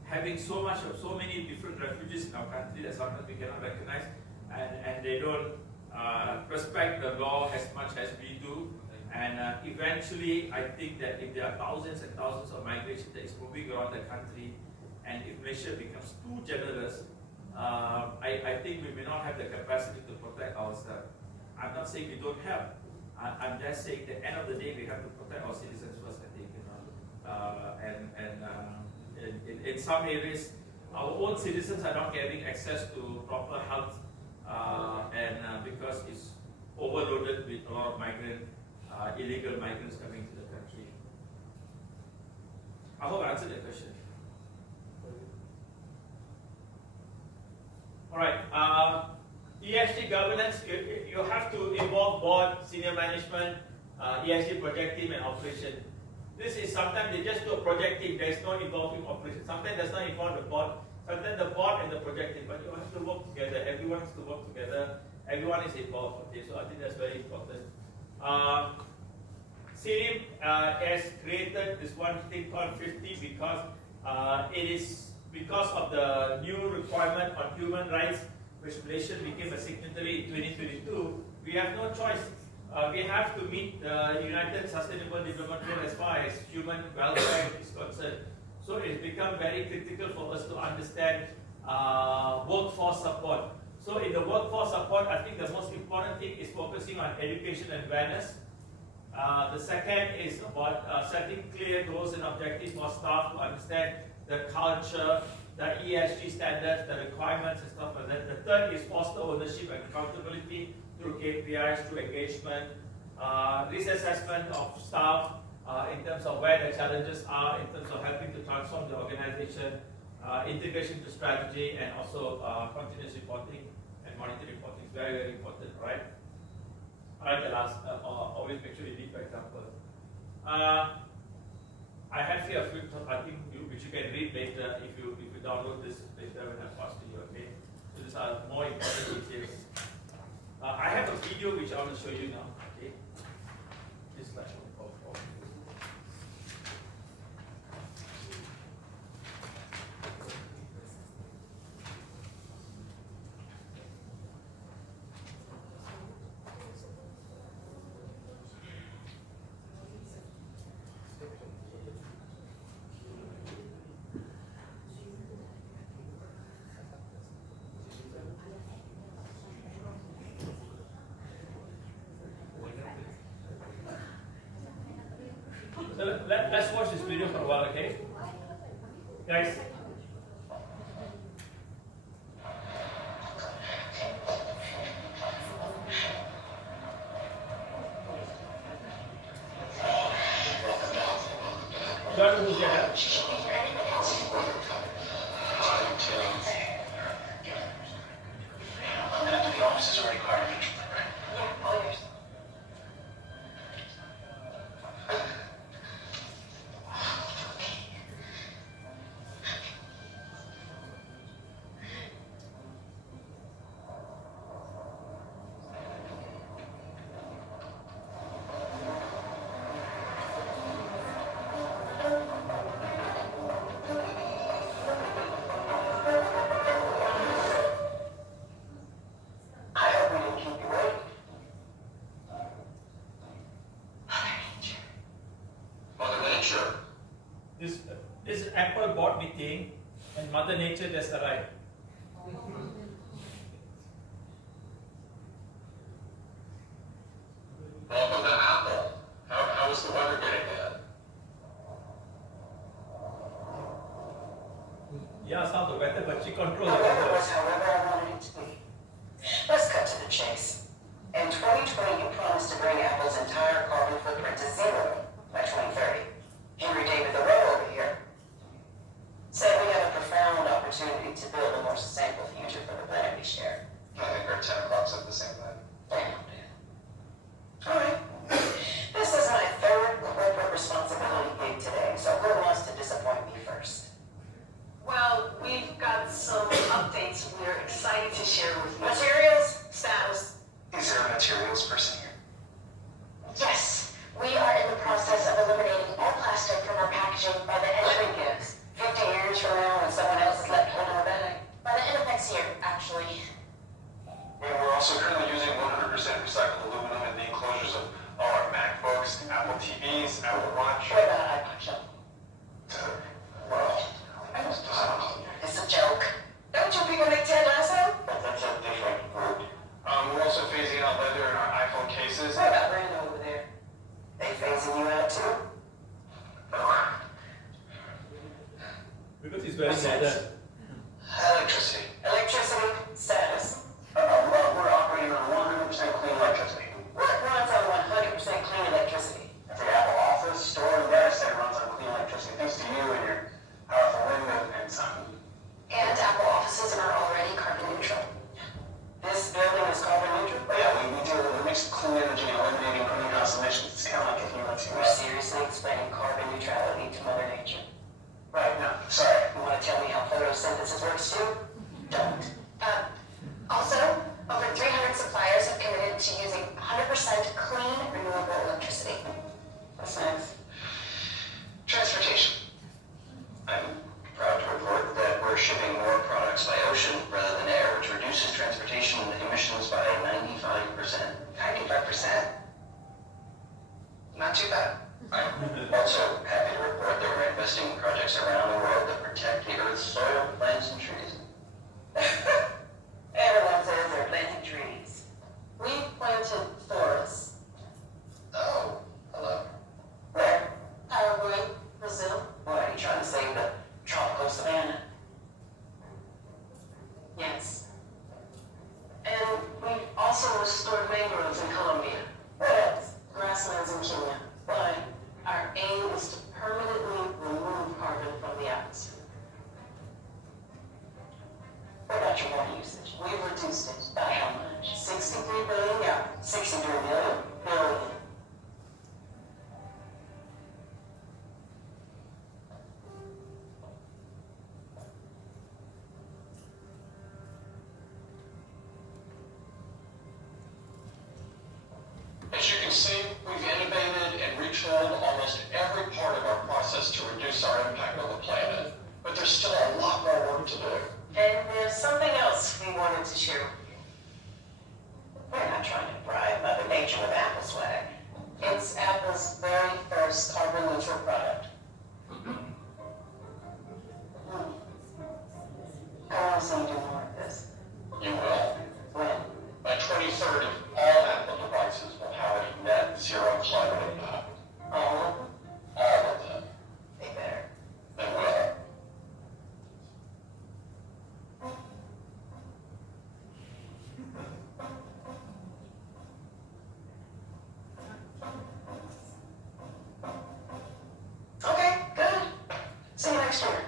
having so many different refugees in our country that sometimes we cannot recognize, and they don't respect the law as much as we do. And eventually, I think that if there are thousands and thousands of migration that is moving around the country, and if Malaysia becomes too generous, I think we may not have the capacity to protect ourselves. I'm not saying we don't have. I'm just saying at the end of the day, we have to protect our citizens first, I think. In some areas, our own citizens are not getting access to proper health, because it's overloaded with a lot of illegal migrants coming to the country. I hope I answered the question. All right. ESG governance, you have to involve board, senior management, ESG project team, and operation. This is sometimes they just do a project team, there's no involving operation. Sometimes does not involve the board, sometimes the board and the project team, but you have to work together, everyone has to work together, everyone is involved. Okay, so I think that's very important. CIRIM has created this one thing called 50 because it is because of the new requirement on human rights, which Malaysia became a signatory in 2022. We have no choice. We have to meet the United Sustainable Development Goal as far as human welfare is concerned. So it's become very critical for us to understand workforce support. So in the workforce support, I think the most important thing is focusing on education and awareness. The second is about setting clear goals and objectives for staff to understand the culture, the ESG standards, the requirements and stuff like that. The third is foster ownership and accountability through KPIs, through engagement, risk assessment of staff in terms of where the challenges are, in terms of helping to transform the organization, integration to strategy, and also continuous reporting and monitoring reporting is very, very important, right? write the last, always make sure you lead by example. I had here a few, I think, which you can read later if you download this later when I pass to you, okay? So these are more important details. I have a video which I want to show you now, okay? This slide. So let's watch this video for a while, okay? Guys. John, who's your dad? The office is already clear. This Apple bought me thing, and Mother Nature just arrived. Welcome to Apple. How is the weather getting bad? Yeah, it's not the weather, but she controls the The weather weather. was however I wanted it to be. Let's cut to the chase. In 2020, you promised to bring Apple's entire carbon footprint to zero by 2030. Henry David Thoreau over here said we have a profound opportunity to build a more sustainable future for the planet we share. I think our 10 o'clock said the same thing. Damn, Dan. All right. This is my third corporate responsibility gig today, so who wants to disappoint me first? Well, we've got some updates we're excited to share with you. Materials, status. Is there a materials person here? Yes, we are in the process of eliminating all plastic from our packaging by the end of the year. 50 years from now when someone else is left holding our bag. By the end of next year, actually. And we're also currently using 100% recycled aluminum in the enclosures of all our MacBooks, Apple TVs, Apple Watch. What about iPod Shuffle? Well, It's a joke. Don't you people make Ted Lasso? that's a different group. We're also phasing out leather in our iPhone cases. What about Brando over there? They phasing you out too? Because he's wearing leather. Electricity. Electricity, status. We're operating on 100% clean electricity. What runs on 100% clean electricity? The Apple office, store, and data center runs on clean electricity thanks to you and your powerful wind and sun. And Apple offices are already carbon neutral. This building is carbon neutral? But yeah, we deal with a mix of clean energy and eliminating greenhouse emissions. It's kind of like if you went to We're seriously explaining carbon neutrality to Mother Nature. Right, no, sorry. You want to tell me how photosynthesis works too? Don't. Also, over 300 suppliers have committed to using 100% clean, renewable electricity. What's next? Transportation. I'm proud to report that we're shipping more products by ocean rather than air, which reduces transportation emissions by 95%. 95%. Not too bad. I'm also happy to report that we're investing in projects around the world that protect the Earth's soil, plants, and trees. Everyone says they're planting trees. We planted forests. Oh, hello. Where? Paraguay, Brazil. What, are you trying to save the tropical savanna? Yes. And we've also restored mangroves in Colombia. What else? Grasslands in Kenya. Why? Our aim is to permanently remove carbon from the atmosphere. What about your water usage? We've reduced it. By how much? 63 billion gallons. 63 million? share with you. We're not trying to bribe Mother Nature with Apple swag. It's Apple's very first carbon neutral product. I want to see you do more of this. You will. When? By 2030, all Apple devices will have a net zero climate impact. All of them? All of them. They better. They will. Okay, good. See you next year.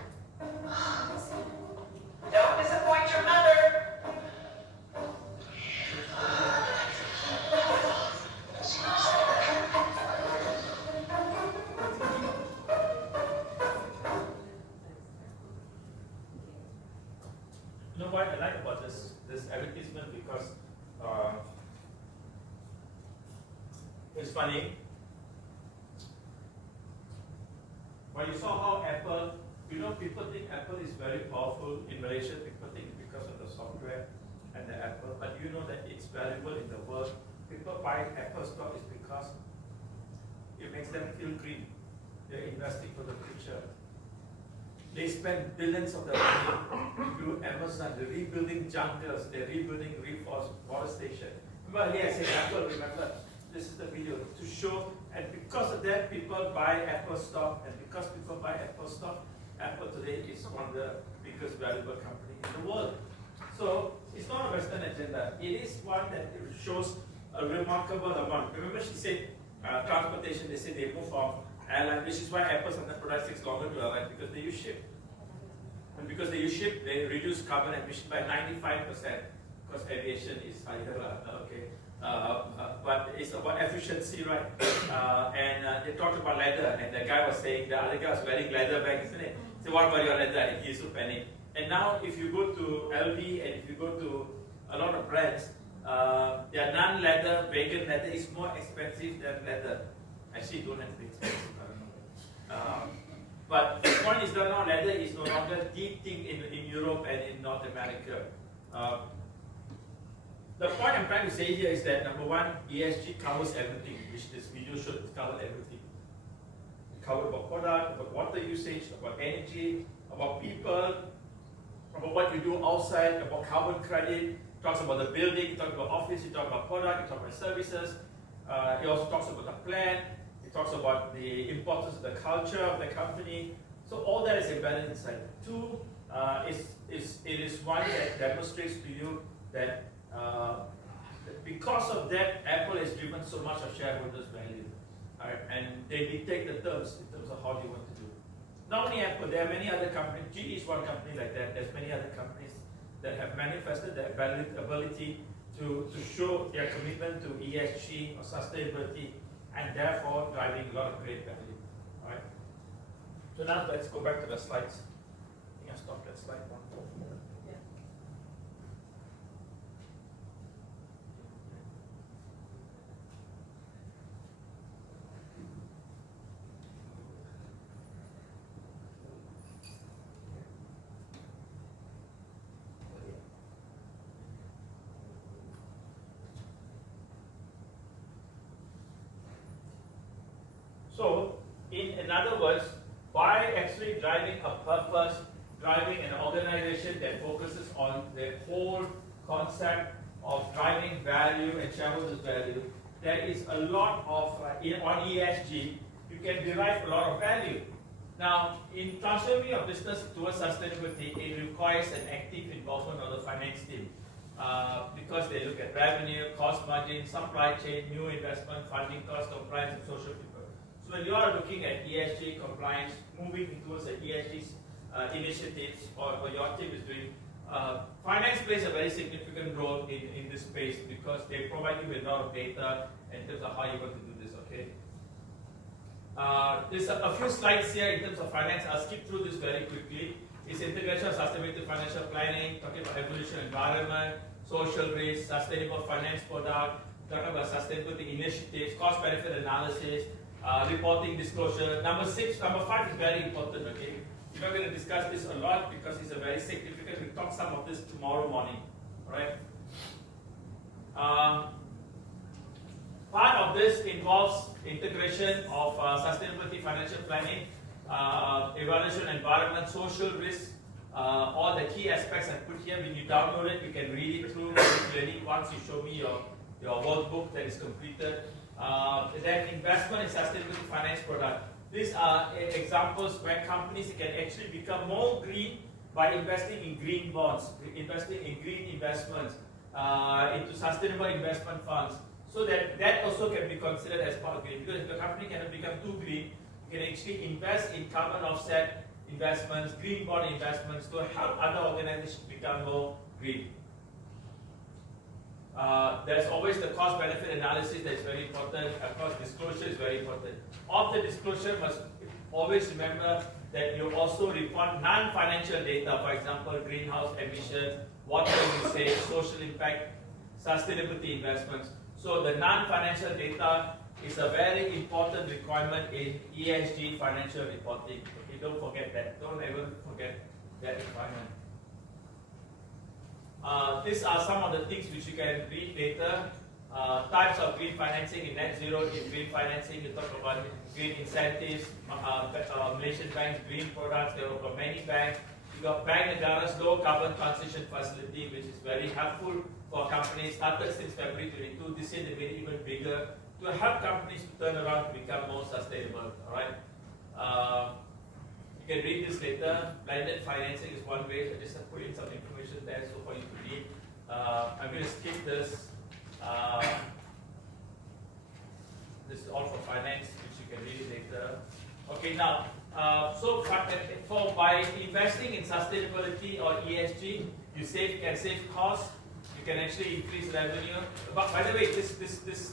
Don't disappoint your mother. You know what I like about this advertisement because it's funny. When you saw how Apple, people think Apple is very powerful in Malaysia. People think it's because of the software and the Apple, but you know that it's valuable in the world. People buy Apple stock is because it makes them feel green. They're investing for the future. They spend billions of their money through Amazon. They're rebuilding jungles. They're rebuilding reforestation. Remember earlier I said Apple, remember? This is the video to show, and because of that, people buy Apple stock, and because people buy Apple stock, Apple today is one of the biggest valuable companies in the world. So it's not a Western agenda. It is one that shows a remarkable amount. Remember she said transportation, they say they move from airline, which is why Apple sometimes products takes longer to arrive because they use ship. And because they use ship, they reduce carbon emission by 95%, because aviation is higher, okay. But it's about efficiency, right? And they talked about leather, and the guy was saying, the other guy was wearing leather bag, isn't it? So what about your leather? And he's so panicked. And now if you go to LV and if you go to a lot of brands, their non-leather, vegan leather is more expensive than leather. Actually, don't have to be expensive, I don't know. But the point is that now leather is no longer the thing in Europe and in North America. The point I'm trying to say here is that number one, ESG covers everything, which this video should cover everything. It covers about product, about water usage, about energy, about people, about what you do outside, about carbon credit. It talks about the building, it talks about office, it talks about product, it talks about services. It also talks about the plan. It talks about the importance of the culture of the company. So all that is embedded inside. Two, it is one that demonstrates to you that because of that, Apple has driven so much of shareholders' value, right? And they dictate the terms in terms of how they want to do. Not only Apple, there are many other companies. GE is one company like that. There's many other companies that have manifested their ability to show their commitment to ESG or sustainability, and therefore driving a lot of great value. All right. So now let's go back to the slides. I think I stopped at slide 1. So, in other words, by actually driving a purpose, driving an organization that focuses on the whole concept of driving value and shareholders' value, there is a lot of, on ESG, you can derive a lot of value. Now, in transforming your business towards sustainability, it requires an active involvement of the finance team. Because they look at revenue, cost margin, supply chain, new investment, funding cost, compliance, and social people. So when you are looking at ESG compliance, moving towards the ESG initiatives, or what your team is doing, finance plays a very significant role in this space because they provide you with a lot of data in terms of how you're going to do this, okay? There's a few slides here in terms of finance. I'll skip through this very quickly. It's integration of sustainability financial planning, talking about evolution environment, social risk, sustainable finance product, talking about sustainability initiatives, cost benefit analysis, reporting disclosure. Number 5 is very important, okay? We're not going to discuss this a lot because it's a very significant. We'll talk some of this tomorrow morning, Alright. Part of this involves integration of sustainability financial planning, evaluation, environment, social risk, all the key aspects I put here. When you download it, you can read it through very clearly once you show me your workbook that is completed. Then investment in sustainability finance product. These are examples where companies can actually become more green by investing in green bonds, investing in green investments, into sustainable investment funds. So that also can be considered as part of green. Because if the company cannot become too green, you can actually invest in carbon offset investments, green bond investments to help other organizations become more green. There's always the cost benefit analysis that's very important. Cost disclosure is very important. Of the disclosure, must always remember that you also report non-financial data, for example, greenhouse emissions, water usage, social impact, sustainability investments. So the non-financial data is a very important requirement in ESG financial reporting. Okay, don't forget that. Don't ever forget that requirement. These are some of the things which you can read later. Types of green financing in net zero. In green financing, you talk about green incentives, Malaysian banks, green products. There are many banks. You got Bank Negara's low carbon transition facility, which is very helpful for companies. Started since February 22. This year they made it even bigger to help companies to turn around to become more sustainable. All right. You can read this later. Blended financing is one way. I just put in some information there so for you to read. I'm going to skip this. This is all for finance, which you can read later. Okay, now, so by investing in sustainability or ESG, you can save costs. You can actually increase revenue. But by the way, this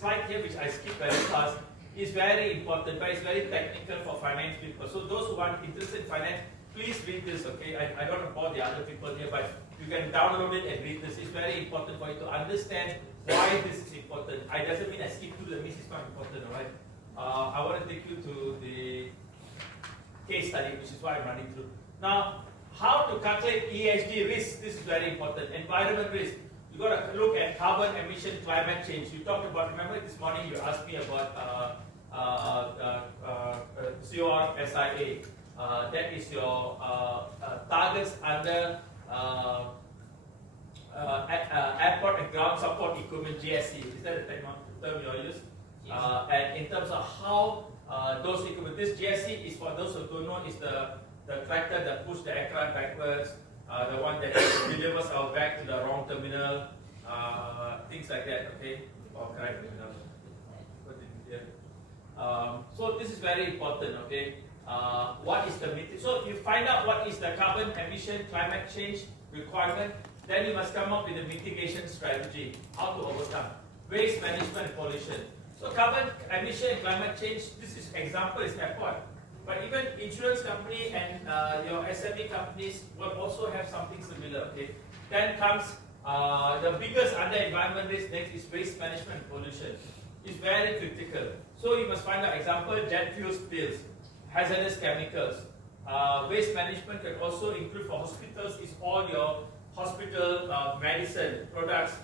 slide here, which I skipped very fast, is very important, but it's very technical for finance people. So those who are interested in finance, please read this, okay? I don't want to bore the other people here, but you can download it and read this. It's very important for you to understand why this is important. It doesn't mean I skip through the means it's not important, all right? I want to take you to the case study, which is why I'm running through. Now, how to calculate ESG risk? This is very important. Environment risk. You got to look at carbon emission, climate change. You talked about, remember this morning you asked me about CORSIA. That is your targets under airport and ground support equipment, GSE. Is that the term you use? Yes. And in terms of how those equipment, this GSE is, for those who don't know, is the tractor that pushes the aircraft backwards, the one that delivers our bag to the wrong terminal, things like that, okay? Or correct terminal. So this is very important, okay? What is the so if you find out what is the carbon emission, climate change requirement, then you must come up with a mitigation strategy, how to overcome. Waste management and pollution. So carbon emission and climate change, this is example is airport. But even insurance company and your SME companies will also have something similar. Okay. Then comes the biggest under environment risk. Next is waste management and pollution. It's very critical. So you must find out example jet fuel spills, hazardous chemicals. Waste management can also include for hospitals is all your hospital medicine products,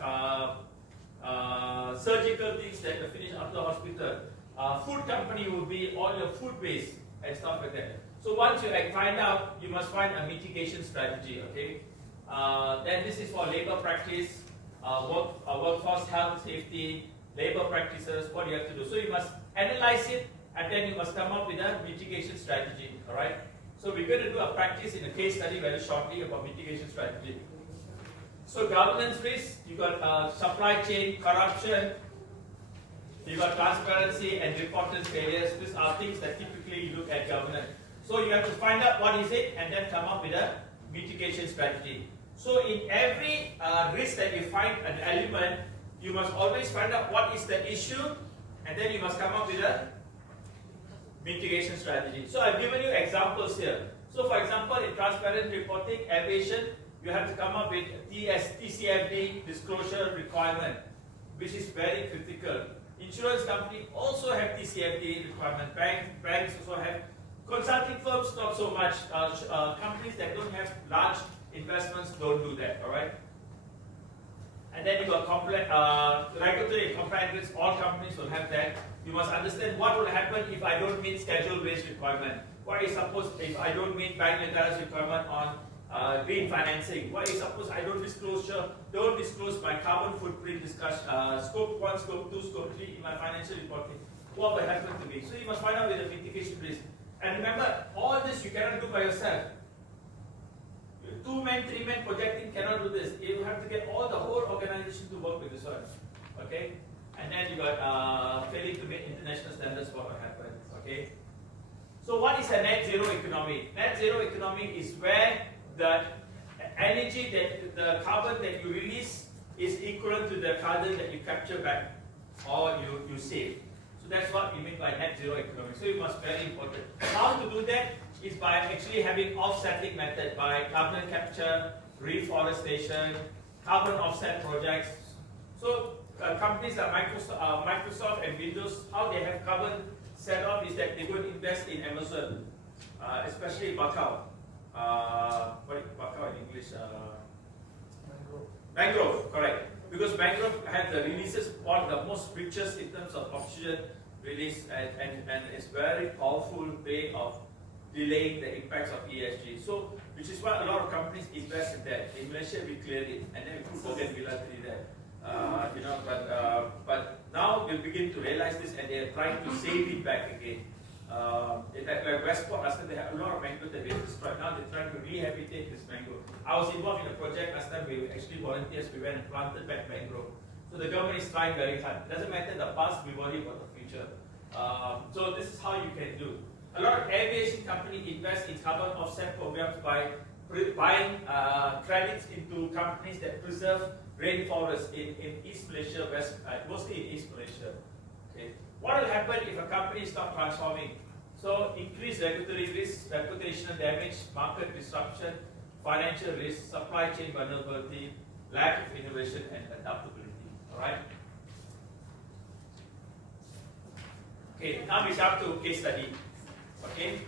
surgical things that are finished after hospital. Food company will be all your food waste and stuff like that. So once you find out, you must find a mitigation strategy. Okay. Then this is for labor practice, workforce health, safety, labor practices. What you have to do. So you must analyze it, and then you must come up with a mitigation strategy. All right. So we're going to do a practice in a case study very shortly about mitigation strategy. So governance risk, you got supply chain corruption, you got transparency and reported failures. These are things that typically you look at governance. So you have to find out what is it and then come up with a mitigation strategy. So in every risk that you find an element, you must always find out what is the issue and then you must come up with a mitigation strategy. So I've given you examples here. So for example, in transparent reporting, aviation, you have to come up with TCFD disclosure requirement, which is very critical. Insurance company also have TCFD requirement. Banks also have. Consulting firms not so much. Companies that don't have large investments don't do that. All right. And then you got regulatory and compliance risks. All companies will have that. You must understand what will happen if I don't meet schedule-based requirement. What is suppose if I don't meet bank letters requirement on green financing? What is suppose I don't disclose my carbon footprint scope 1, scope 2, scope 3 in my financial reporting? What will happen to me? So you must find out with the mitigation risk. And remember, all this you cannot do by yourself. 2-man, 3-man project team cannot do this. You have to get the whole organization to work with this one. Okay? And then you got failing to meet international standards, what will happen. Okay? So what is a net zero economy? Net zero economy is where the energy the carbon that you release is equivalent to the carbon that you capture back or you save. So that's what we mean by net zero economy. So it must be very important. How to do that is by actually having offsetting method by carbon capture, reforestation, carbon offset projects. So companies like Microsoft and Windows, how they have carbon set off is that they go and invest in Amazon, especially Bakau. What is Bakau in English? Mangrove, correct. Because mangrove has the releases one of the most richest in terms of oxygen release and it's very powerful way of delaying the impacts of ESG. So, which is why a lot of companies invest in that. In Malaysia, we cleared it, and then we put Bougainvillea tree there. But now we begin to realize this, and they are trying to save it back again. Like Westport, last time they had a lot of mangrove that we have destroyed. Now they're trying to rehabilitate this mangrove. I was involved in a project last time. We actually volunteers. We went and planted back mangrove. So the government is trying very hard. It doesn't matter the past. We worry about the future. So this is how you can do. A lot of aviation companies invest in carbon offset programs by buying credits into companies that preserve rainforests in East Malaysia, mostly in East Malaysia. Okay. What will happen if a company is not transforming? So increased regulatory risk, reputational damage, market disruption, financial risk, supply chain vulnerability, lack of innovation and adaptability. Alright? Okay, now we come to case study. Okay?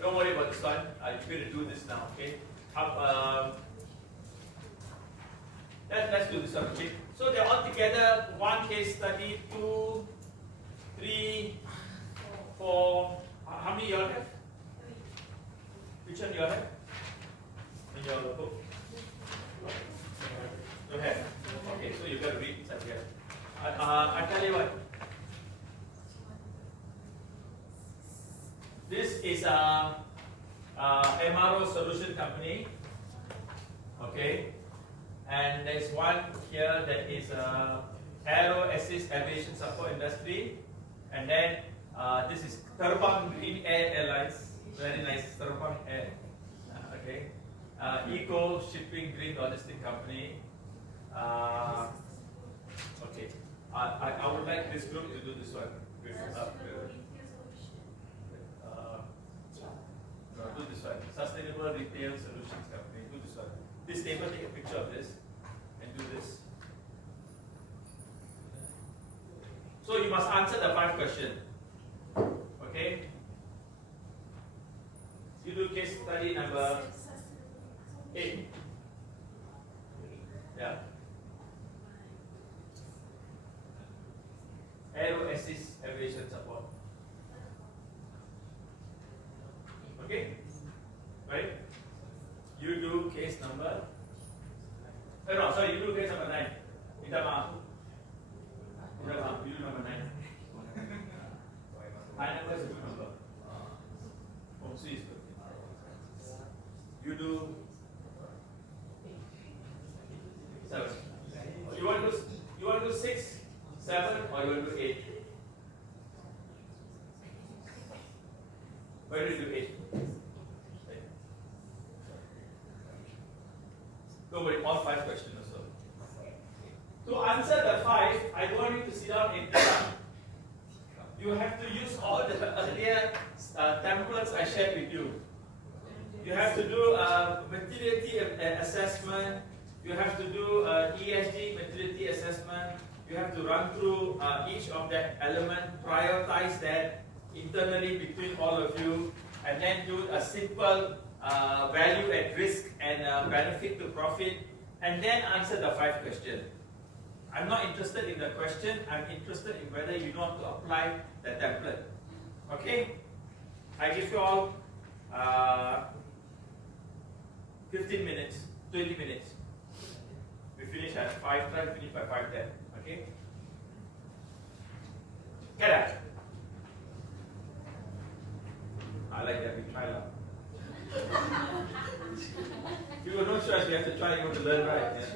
Don't worry about this one. You're going to do this now. Okay? Let's do this one. Okay? So they're all together. One case study, 2, 3, 4. How many you all have? Which one you all have? In your book? You have. Okay, so you got to read inside here. I tell you what. This is a MRO solution company, okay, and there's one here that is Aero Assist Aviation Support Industry, and then this is Terbang Green Air Airlines, very nice, Terbang Air, okay, Eco Shipping Green Logistic Company, okay, I would like this group to do this one. Do this one. Sustainable Retail Solutions Company. Do this one. This table, take a picture of this and do this. So you must answer the 5 questions. Okay? You do case study number 8. Yeah. Aero Assist Aviation Support. Okay? Right? You do case number. Oh no, sorry, you do case number 9. Minta maaf. Minta maaf, you do number 9. 9 number is a good number. Home C is good. You do 7. You want to do 6, 7, or you want to do 8? Where do you do 8? Don't worry, all 5 questions or so. To answer the 5, I don't want you to sit down and you have to use all the earlier templates I shared with you. You have to do materiality assessment. You have to do ESG materiality assessment. You have to run through each of that element, prioritize that internally between all of you, and then do a simple value at risk and benefit to profit and then answer the 5 questions. I'm not interested in the question, I'm interested in whether you know how to apply the template. Okay? I give you all 15 minutes, 20 minutes. We finish at 5, try to finish by 5:10. Okay? Get that? I like that, we try now. You got no choice, we have to try, you want to learn, right? Yeah.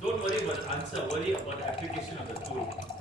So don't worry about the answer, worry about the application of the tool.